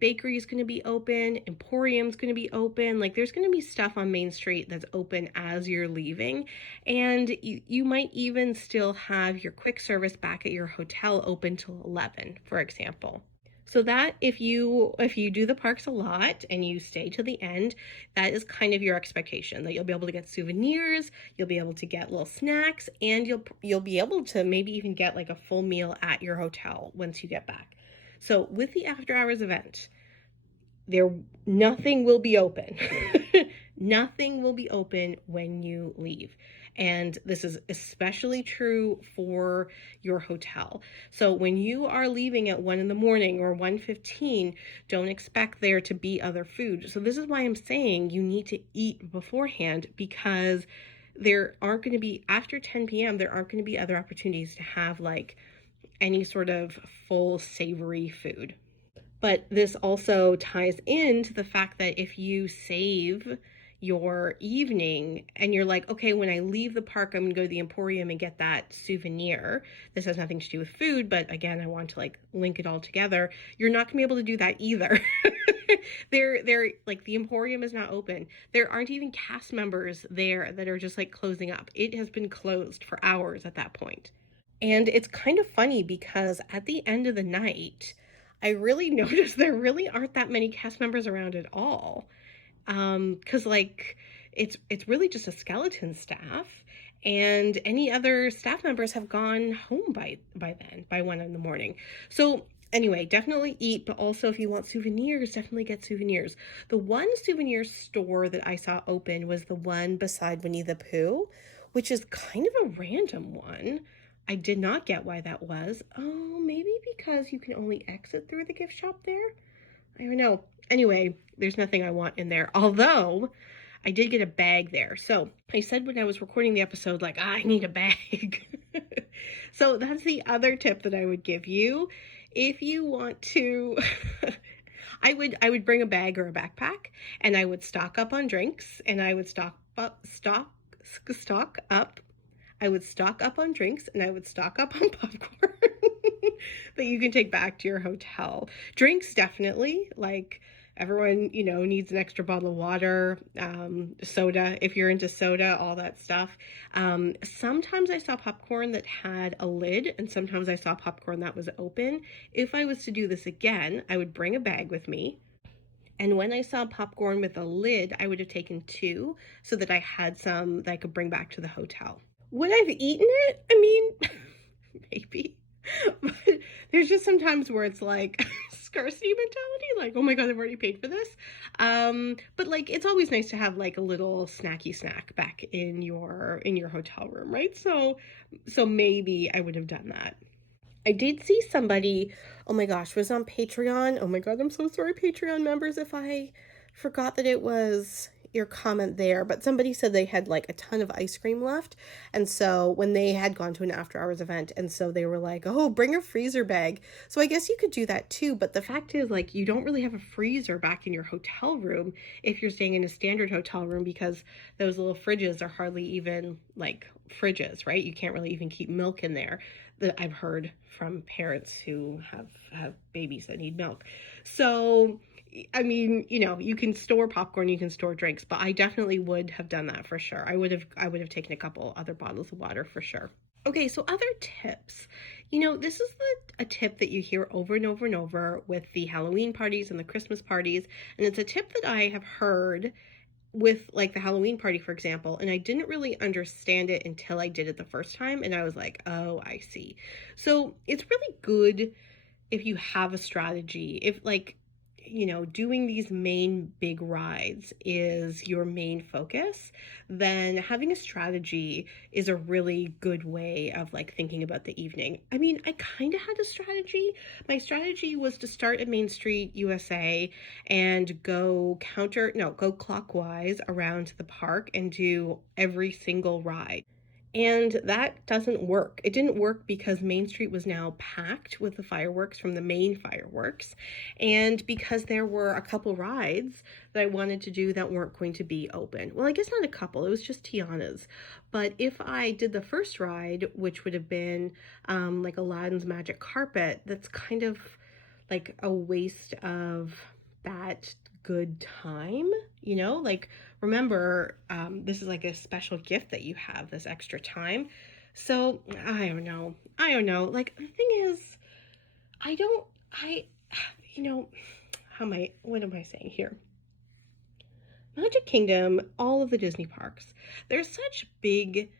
Bakery is going to be open, Emporium's going to be open. Like, there's going to be stuff on Main Street that's open as you're leaving, and you might even still have your quick service back at your hotel open till 11, for example. So that if you do the parks a lot and you stay to the end, that is kind of your expectation, that you'll be able to get souvenirs, you'll be able to get little snacks, and you'll be able to maybe even get like a full meal at your hotel once you get back. So with the after hours event, nothing will be open. Nothing will be open when you leave. And this is especially true for your hotel. So when you are leaving at 1 in the morning or 1:15, don't expect there to be other food. So this is why I'm saying you need to eat beforehand, because there aren't going to be, after 10 p.m., there aren't going to be other opportunities to have like any sort of full savory food. But this also ties into the fact that if you save your evening and you're like, okay, when I leave the park, I'm gonna go to the Emporium and get that souvenir. This has nothing to do with food, but again, I want to like link it all together. You're not gonna be able to do that either. They're like the Emporium is not open. There aren't even cast members there that are just like closing up. It has been closed for hours at that point. And it's kind of funny because at the end of the night, I really noticed there really aren't that many cast members around at all. Because like it's really just a skeleton staff, and any other staff members have gone home by then, by 1 in the morning. So anyway, definitely eat, but also if you want souvenirs, definitely get souvenirs. The one souvenir store that I saw open was the one beside Winnie the Pooh, which is kind of a random one. I did not get why that was. Oh, maybe because you can only exit through the gift shop there? I don't know. Anyway, there's nothing I want in there. Although I did get a bag there. So I said when I was recording the episode, like, I need a bag. So that's the other tip that I would give you. If you want to, I would bring a bag or a backpack, and I would stock up on drinks, and I would stock up. I would stock up on drinks, and I would stock up on popcorn that you can take back to your hotel. Drinks, definitely. Like everyone, needs an extra bottle of water, soda, if you're into soda, all that stuff. Sometimes I saw popcorn that had a lid, and sometimes I saw popcorn that was open. If I was to do this again, I would bring a bag with me. And when I saw popcorn with a lid, I would have taken two so that I had some that I could bring back to the hotel. Would I have eaten it? I mean, maybe. But there's just some times where it's like scarcity mentality, like, oh my God, I've already paid for this. But like it's always nice to have like a little snacky snack back in your hotel room, right? So maybe I would have done that. I did see somebody, oh my gosh, was on Patreon. Oh my God, I'm so sorry, Patreon members, if I forgot that it was your comment there, but somebody said they had like a ton of ice cream left. And so when they had gone to an after hours event, and so they were like, oh, bring a freezer bag. So I guess you could do that too. But the fact is, like, you don't really have a freezer back in your hotel room if you're staying in a standard hotel room, because those little fridges are hardly even like fridges, right? You can't really even keep milk in there, that I've heard from parents who have babies that need milk. So I mean, you can store popcorn, you can store drinks, but I definitely would have done that for sure. I would have taken a couple other bottles of water for sure. Okay, so other tips. This is a tip that you hear over and over and over with the Halloween parties and the Christmas parties, and it's a tip that I have heard with like the Halloween party, for example, and I didn't really understand it until I did it the first time, and I was like, oh, I see. So it's really good if you have a strategy. If like, doing these main big rides is your main focus, then having a strategy is a really good way of like thinking about the evening. I mean, I kind of had a strategy. My strategy was to start at Main Street USA and go clockwise around the park and do every single ride. And that doesn't work. It didn't work because Main Street was now packed with the fireworks from the main fireworks, and because there were a couple rides that I wanted to do that weren't going to be open. Well, I guess not a couple, it was just Tiana's. But if I did the first ride, which would have been like Aladdin's Magic Carpet, that's kind of like a waste of that good time, like remember, this is like a special gift that you have, this extra time. So I don't know, like the thing is, I don't I you know what am I saying here? Magic Kingdom, all of the Disney parks, they're such big,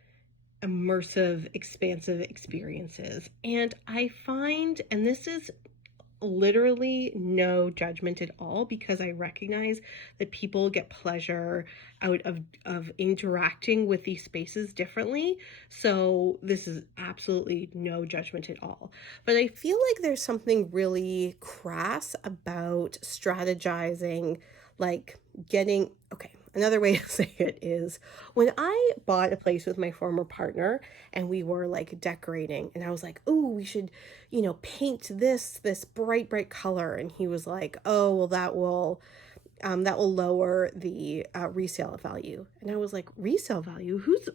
immersive, expansive experiences, and I find, and this is literally no judgment at all, because I recognize that people get pleasure out of interacting with these spaces differently. So this is absolutely no judgment at all. But I feel like there's something really crass about strategizing, like getting, okay, another way to say it is when I bought a place with my former partner and we were like decorating, and I was like, oh, we should, paint this bright color. And he was like, oh, well, that will that will lower the resale value. And I was like, resale value? Who's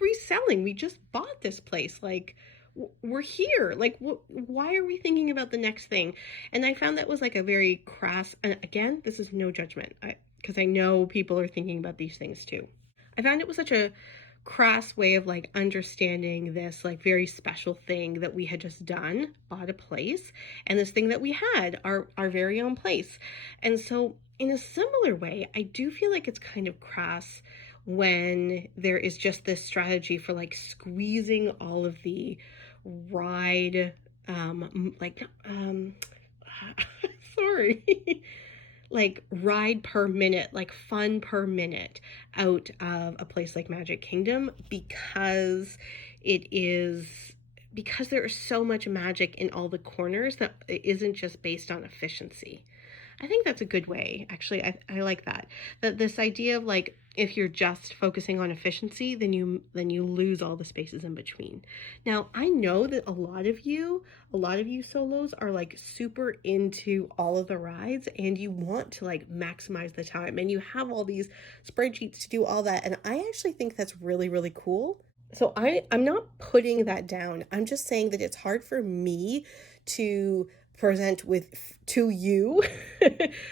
reselling? We just bought this place. Like, we're here. Like, why are we thinking about the next thing? And I found that was like a very crass. And again, this is no judgment, because I know people are thinking about these things too. I found it was such a crass way of like understanding this like very special thing that we had just done, bought a place, and this thing that we had, our very own place. And so in a similar way, I do feel like it's kind of crass when there is just this strategy for like squeezing all of the ride like sorry like ride per minute, like fun per minute out of a place like Magic Kingdom, because there is so much magic in all the corners that it isn't just based on efficiency. I think that's a good way. Actually, I like that. That this idea of like if you're just focusing on efficiency, then you lose all the spaces in between. Now, I know that a lot of you solos are like super into all of the rides and you want to like maximize the time and you have all these spreadsheets to do all that. And I actually think that's really, really cool. So I'm not putting that down. I'm just saying that it's hard for me to present with to you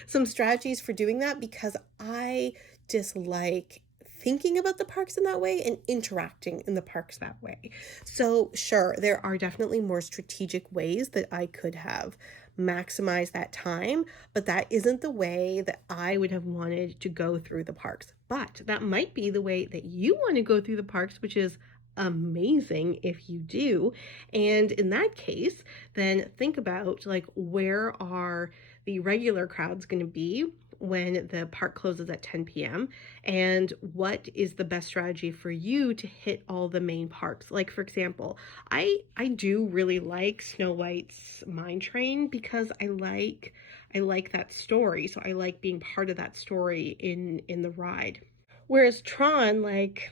some strategies for doing that because I dislike thinking about the parks in that way and interacting in the parks that way. So sure, there are definitely more strategic ways that I could have maximized that time, but that isn't the way that I would have wanted to go through the parks. But that might be the way that you want to go through the parks, which is amazing if you do. And in that case, then think about like where are the regular crowds going to be when the park closes at 10 p.m. and what is the best strategy for you to hit all the main parks. Like for example, I do really like Snow White's Mine Train because I like that story. So I like being part of that story in the ride. Whereas Tron, like,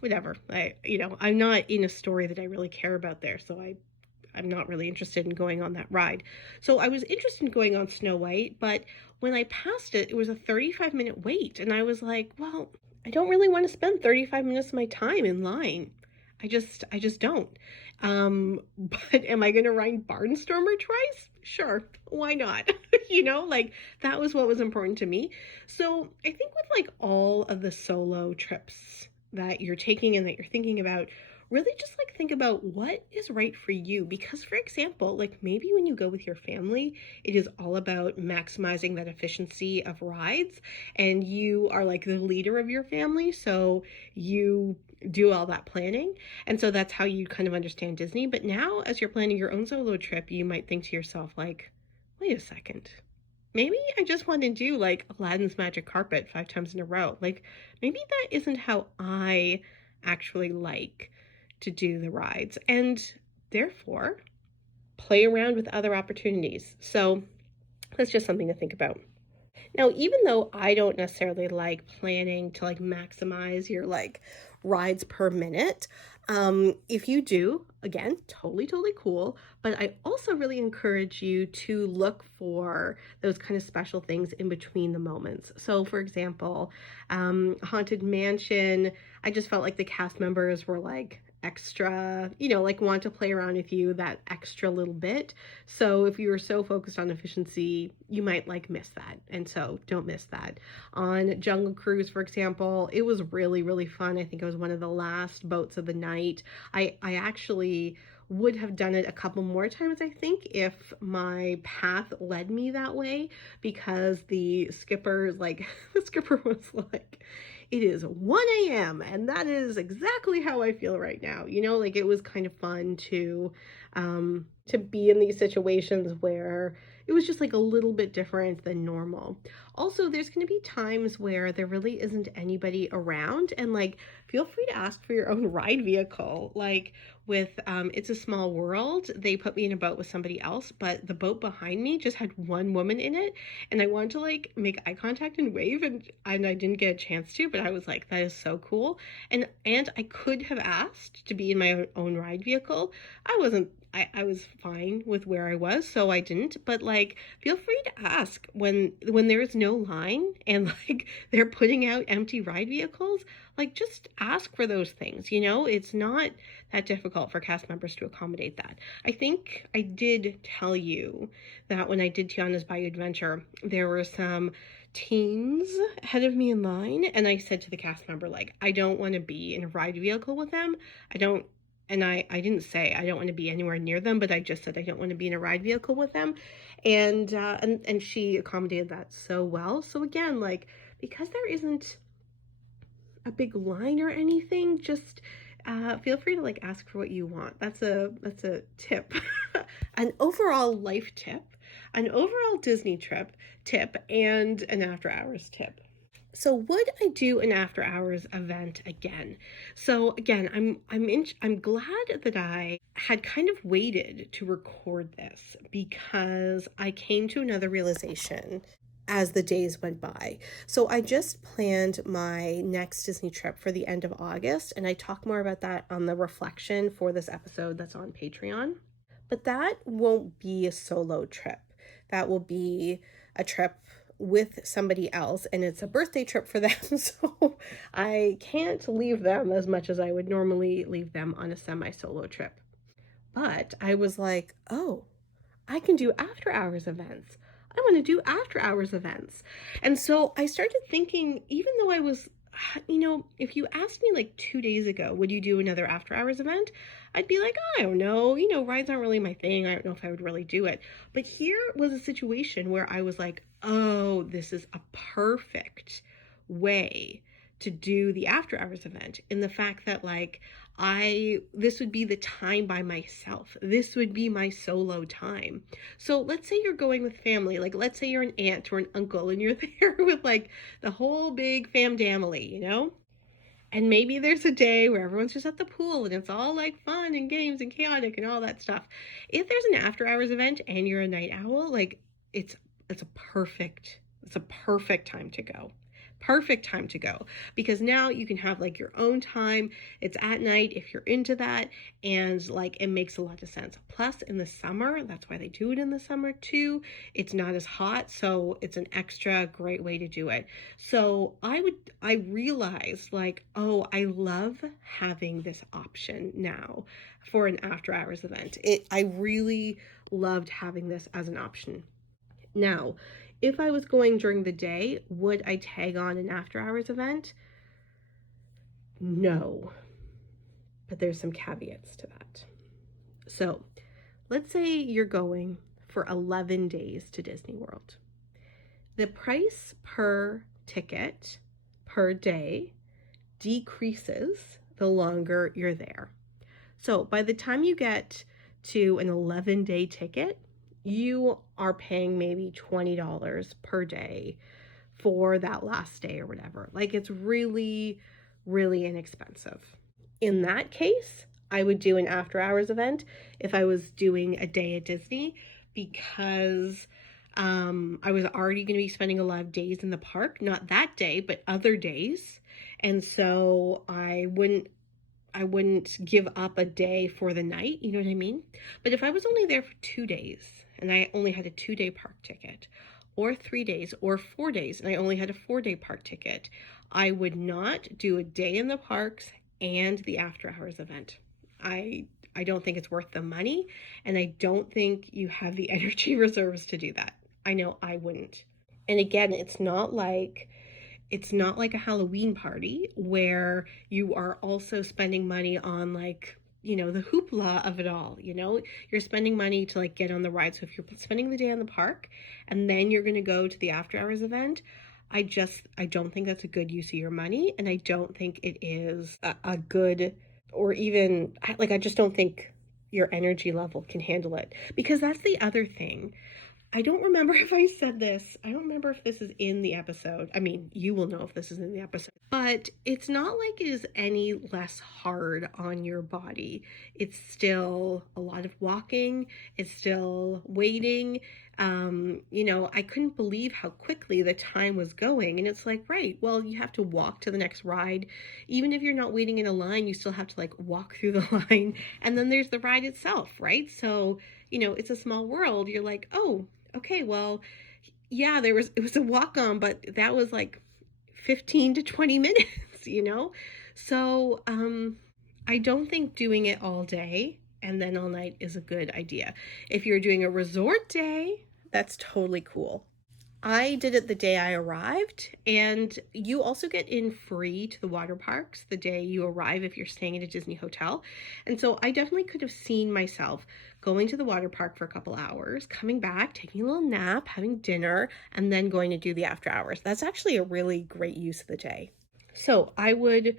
whatever. I'm not in a story that I really care about there, so I'm not really interested in going on that ride. So I was interested in going on Snow White, but when I passed it, it was a 35-minute wait, and I was like, well, I don't really want to spend 35 minutes of my time in line. I just don't. But am I going to ride Barnstormer twice? Sure, why not? Like that was what was important to me. So I think with like all of the solo trips that you're taking and that you're thinking about, really just like think about what is right for you. Because for example, like maybe when you go with your family, it is all about maximizing that efficiency of rides and you are like the leader of your family. So you do all that planning. And so that's how you kind of understand Disney. But now as you're planning your own solo trip, you might think to yourself like, wait a second. Maybe I just want to do like Aladdin's magic carpet 5 times in a row. Like maybe that isn't how I actually like to do the rides and therefore play around with other opportunities. So that's just something to think about. Now, even though I don't necessarily like planning to like maximize your like rides per minute, if you do, again, totally, totally cool. But I also really encourage you to look for those kind of special things in between the moments. So, for example, Haunted Mansion, I just felt like the cast members were like extra, like want to play around with you that extra little bit. So if you were so focused on efficiency, you might like miss that. And so don't miss that. On Jungle Cruise, for example, it was really, really fun. I think it was one of the last boats of the night. I actually would have done it a couple more times, I think, if my path led me that way, because the skipper was like, it is 1 a.m. and that is exactly how I feel right now. Like it was kind of fun to be in these situations where it was just like a little bit different than normal. Also, there's going to be times where there really isn't anybody around, and like feel free to ask for your own ride vehicle. Like with It's a Small World, they put me in a boat with somebody else, but the boat behind me just had one woman in it, and I wanted to like make eye contact and wave, and I didn't get a chance to, but I was like, that is so cool. And I could have asked to be in my own ride vehicle. I was fine with where I was, so I didn't. But like, feel free to ask when there is no line and like they're putting out empty ride vehicles. Like, just ask for those things. It's not that difficult for cast members to accommodate that. I think I did tell you that when I did Tiana's Bayou Adventure, there were some teens ahead of me in line, and I said to the cast member, like, I don't want to be in a ride vehicle with them. I don't and I didn't say I don't want to be anywhere near them, but I just said I don't want to be in a ride vehicle with them. And she accommodated that so well. So again, like, because there isn't a big line or anything, just feel free to like ask for what you want. That's a tip. An overall life tip, an overall Disney trip tip, and an after hours tip. So would I do an after hours event again? So again, I'm glad that I had kind of waited to record this, because I came to another realization as the days went by. So I just planned my next Disney trip for the end of August, and I talk more about that on the reflection for this episode that's on Patreon. But that won't be a solo trip. That will be a trip with somebody else, and it's a birthday trip for them. So I can't leave them as much as I would normally leave them on a semi-solo trip. But I was like, oh, I can do after hours events. I want to do after hours events. And so I started thinking, even though I was, if you asked me like 2 days ago, would you do another after hours event? I'd be like, I don't know. Rides aren't really my thing. I don't know if I would really do it. But here was a situation where I was like, oh, this is a perfect way to do the after hours event, in the fact that like this would be the time by myself. This would be my solo time. So let's say you're going with family, like let's say you're an aunt or an uncle and you're there with like the whole big family, and maybe there's a day where everyone's just at the pool and it's all like fun and games and chaotic and all that stuff. If there's an after hours event and you're a night owl, like it's a perfect time to go. Perfect time to go, because now you can have like your own time. It's at night if you're into that, and like it makes a lot of sense. Plus in the summer, that's why they do it in the summer too, it's not as hot, so it's an extra great way to do it. So I realized like, oh, I love having this option now for an after hours event. I really loved having this as an option. Now, if I was going during the day, would I tag on an after hours event? No, but there's some caveats to that. So let's say you're going for 11 days to Disney World. The price per ticket per day decreases the longer you're there. So by the time you get to an 11-day ticket, you are paying maybe $20 per day for that last day or whatever. Like, it's really, really inexpensive. In that case, I would do an after hours event if I was doing a day at Disney, because I was already going to be spending a lot of days in the park, not that day, but other days. And so I wouldn't give up a day for the night, you know what I mean? But if I was only there for 2 days and I only had a 2-day park ticket, or 3 days, or 4 days, and I only had a 4-day park ticket, I would not do a day in the parks and the after hours event. I don't think it's worth the money, and I don't think you have the energy reserves to do that. I know I wouldn't. And again, it's not like a Halloween party where you are also spending money on like, the hoopla of it all. You're spending money to like get on the ride. So if you're spending the day on the park and then you're going to go to the after hours event, I don't think that's a good use of your money. And I don't think it is a good, or even like, I just don't think your energy level can handle it. Because that's the other thing. I don't remember if I said this. I don't remember if this is in the episode. I mean, you will know if this is in the episode. But it's not like it is any less hard on your body. It's still a lot of walking, it's still waiting. I couldn't believe how quickly the time was going. And it's like, right, well, you have to walk to the next ride. Even if you're not waiting in a line, you still have to like walk through the line. And then there's the ride itself, right? So, it's a small world. You're like, oh, okay, well, yeah, it was a walk on, but that was like 15 to 20 minutes. So, I don't think doing it all day and then all night is a good idea. If you're doing a resort day, that's totally cool. I did it the day I arrived, and you also get in free to the water parks the day you arrive if you're staying at a Disney hotel. And so I definitely could have seen myself going to the water park for a couple hours, coming back, taking a little nap, having dinner, and then going to do the after hours. That's actually a really great use of the day. So I would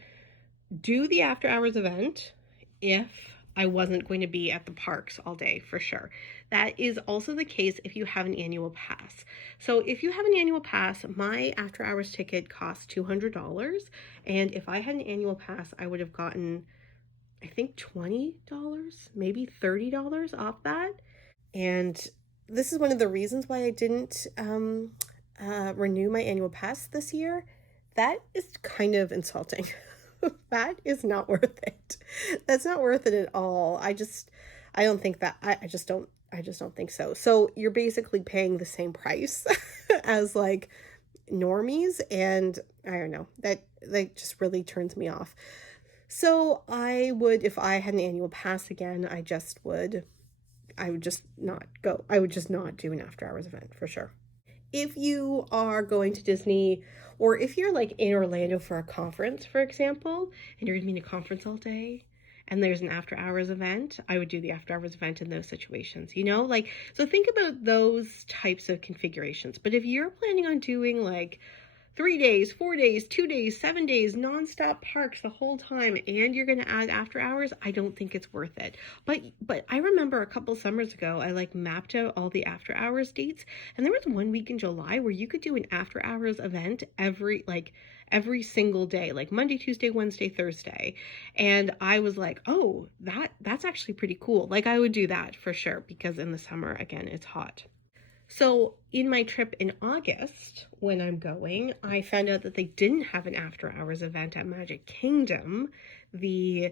do the after hours event if I wasn't going to be at the parks all day, for sure. That is also the case if you have an annual pass. So if you have an annual pass, my after hours ticket costs $200. And if I had an annual pass, I would have gotten, I think, $20, maybe $30 off that. And this is one of the reasons why I didn't renew my annual pass this year. That is kind of insulting. That is not worth it. That's not worth it at all. I don't think that, I just don't think so. So you're basically paying the same price as like normies, and I don't know, that just really turns me off. So I would, if I had an annual pass again, I would just not go. I would just not do an after hours event for sure. If you are going to Disney, or if you're like in Orlando for a conference, for example, and you're gonna be in a conference all day and there's an after hours event, I would do the after hours event in those situations. So think about those types of configurations. But if you're planning on doing like 3 days, 4 days, 2 days, 7 days, nonstop parks the whole time, and you're gonna add after hours, I don't think it's worth it. But I remember a couple summers ago, I like mapped out all the after hours dates, and there was one week in July where you could do an after hours event every single day, like Monday, Tuesday, Wednesday, Thursday. And I was like, oh, that's actually pretty cool. Like I would do that for sure, because in the summer, again, it's hot. So in my trip in August, when I'm going, I found out that they didn't have an after hours event at Magic Kingdom the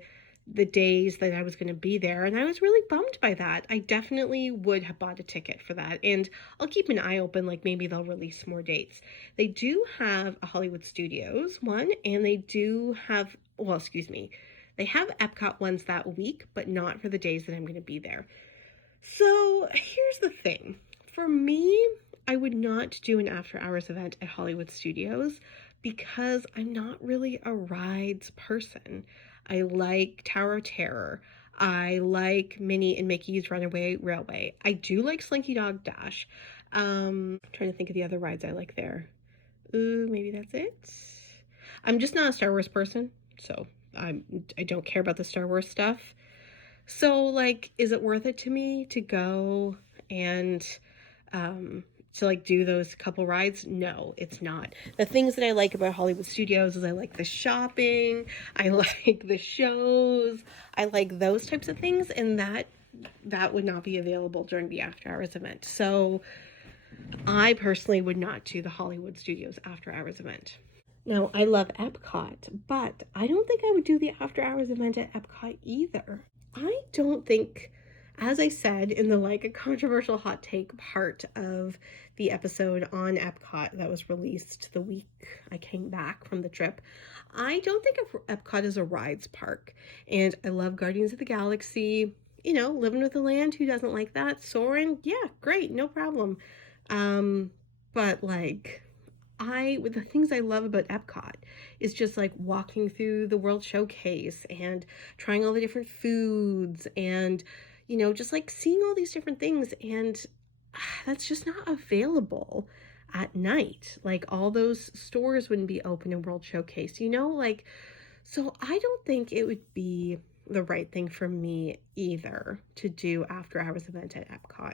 days that I was going to be there, and I was really bummed by that. I definitely would have bought a ticket for that, and I'll keep an eye open, like maybe they'll release more dates. They do have a Hollywood Studios one, and they do have, well, excuse me, they have Epcot ones that week, but not for the days that I'm going to be there. So here's the thing. For me, I would not do an after hours event at Hollywood Studios because I'm not really a rides person. I like Tower of Terror. I like Minnie and Mickey's Runaway Railway. I do like Slinky Dog Dash. I'm trying to think of the other rides I like there. Ooh, maybe that's it. I'm just not a Star Wars person, so I don't care about the Star Wars stuff. So, like, is it worth it to me to go and to like do those couple rides? No, it's not. The things that I like about Hollywood Studios is I like the shopping, I like the shows, I like those types of things, and that would not be available during the after hours event. So I personally would not do the Hollywood Studios after hours event. Now, I love Epcot, but I don't think I would do the after hours event at Epcot either. I don't think, as I said in the like a controversial hot take part of the episode on Epcot that was released the week I came back from the trip, I don't think of Epcot as a rides park. And I love Guardians of the Galaxy. Living with the land, who doesn't like that? Soarin', yeah, great, no problem. But like, the things I love about Epcot is just like walking through the World Showcase and trying all the different foods and, just like seeing all these different things. And that's just not available at night. Like all those stores wouldn't be open in World Showcase, like, so I don't think it would be the right thing for me either to do after hours event at Epcot.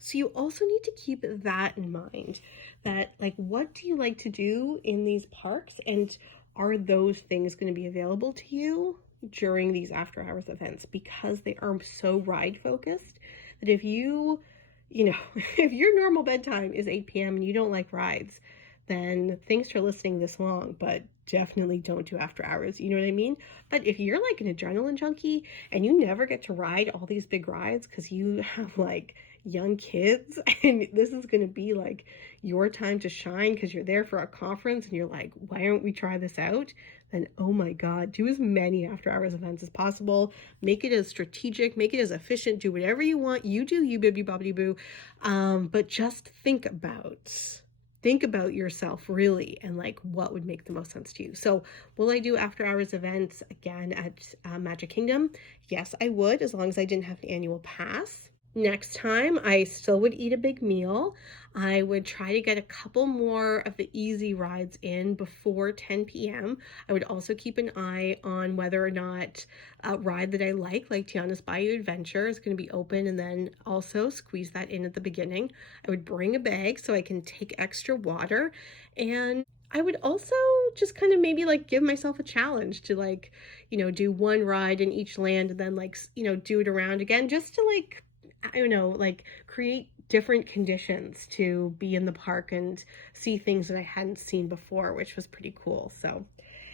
So you also need to keep that in mind that like what do you like to do in these parks and are those things going to be available to you during these after hours events because they are so ride focused that if if your normal bedtime is 8 p.m. and you don't like rides, then thanks for listening this long, but definitely don't do after hours. You know what I mean? But if you're like an adrenaline junkie and you never get to ride all these big rides because you have like young kids and this is going to be like your time to shine because you're there for a conference and you're like, why don't we try this out? Then oh my god, do as many after hours events as possible. Make it as strategic, make it as efficient, do whatever you want. You do you, bibby bobbity boo. But just think about yourself really and like what would make the most sense to you. So will I do after hours events again at Magic Kingdom? Yes, I would, as long as I didn't have an annual pass. Next time, I still would eat a big meal. I would try to get a couple more of the easy rides in before 10 p.m. I would also keep an eye on whether or not a ride that I like Tiana's Bayou Adventure, is going to be open, and then also squeeze that in at the beginning. I would bring a bag so I can take extra water, and I would also just kind of maybe like give myself a challenge to like, do one ride in each land and then like, do it around again just to like I don't know, like create different conditions to be in the park and see things that I hadn't seen before, which was pretty cool. So,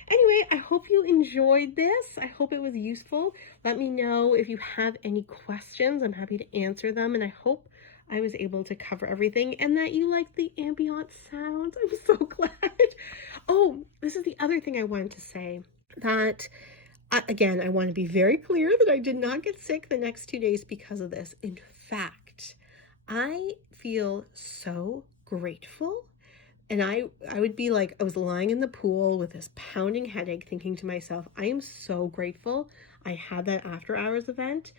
anyway, I hope you enjoyed this. I hope it was useful. Let me know if you have any questions. I'm happy to answer them, and I hope I was able to cover everything and that you like the ambient sounds. I'm so glad. Oh, this is the other thing I wanted to say that again, I want to be very clear that I did not get sick the next 2 days because of this. In fact, I feel so grateful. And I would be like, I was lying in the pool with this pounding headache, thinking to myself, I am so grateful I had that after hours event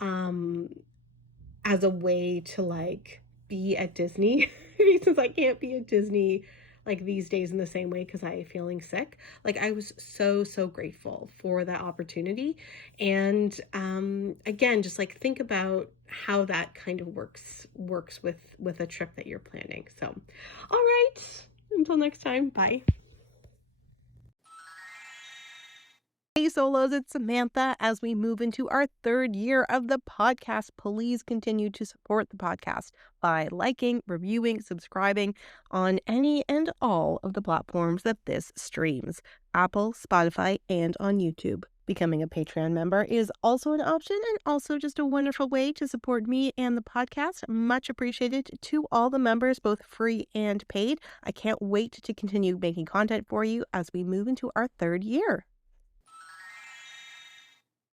um, as a way to like be at Disney since I can't be at Disney like these days in the same way because I am feeling sick. Like I was so grateful for that opportunity. And again, just like think about how that kind of works with a trip that you're planning. So all right, until next time, bye. Hey Solos, it's Samantha. As we move into our third year of the podcast, please continue to support the podcast by liking, reviewing, subscribing on any and all of the platforms that this streams: Apple, Spotify, and on YouTube. Becoming a Patreon member is also an option and also just a wonderful way to support me and the podcast. Much appreciated to all the members, both free and paid. I can't wait to continue making content for you as we move into our third year.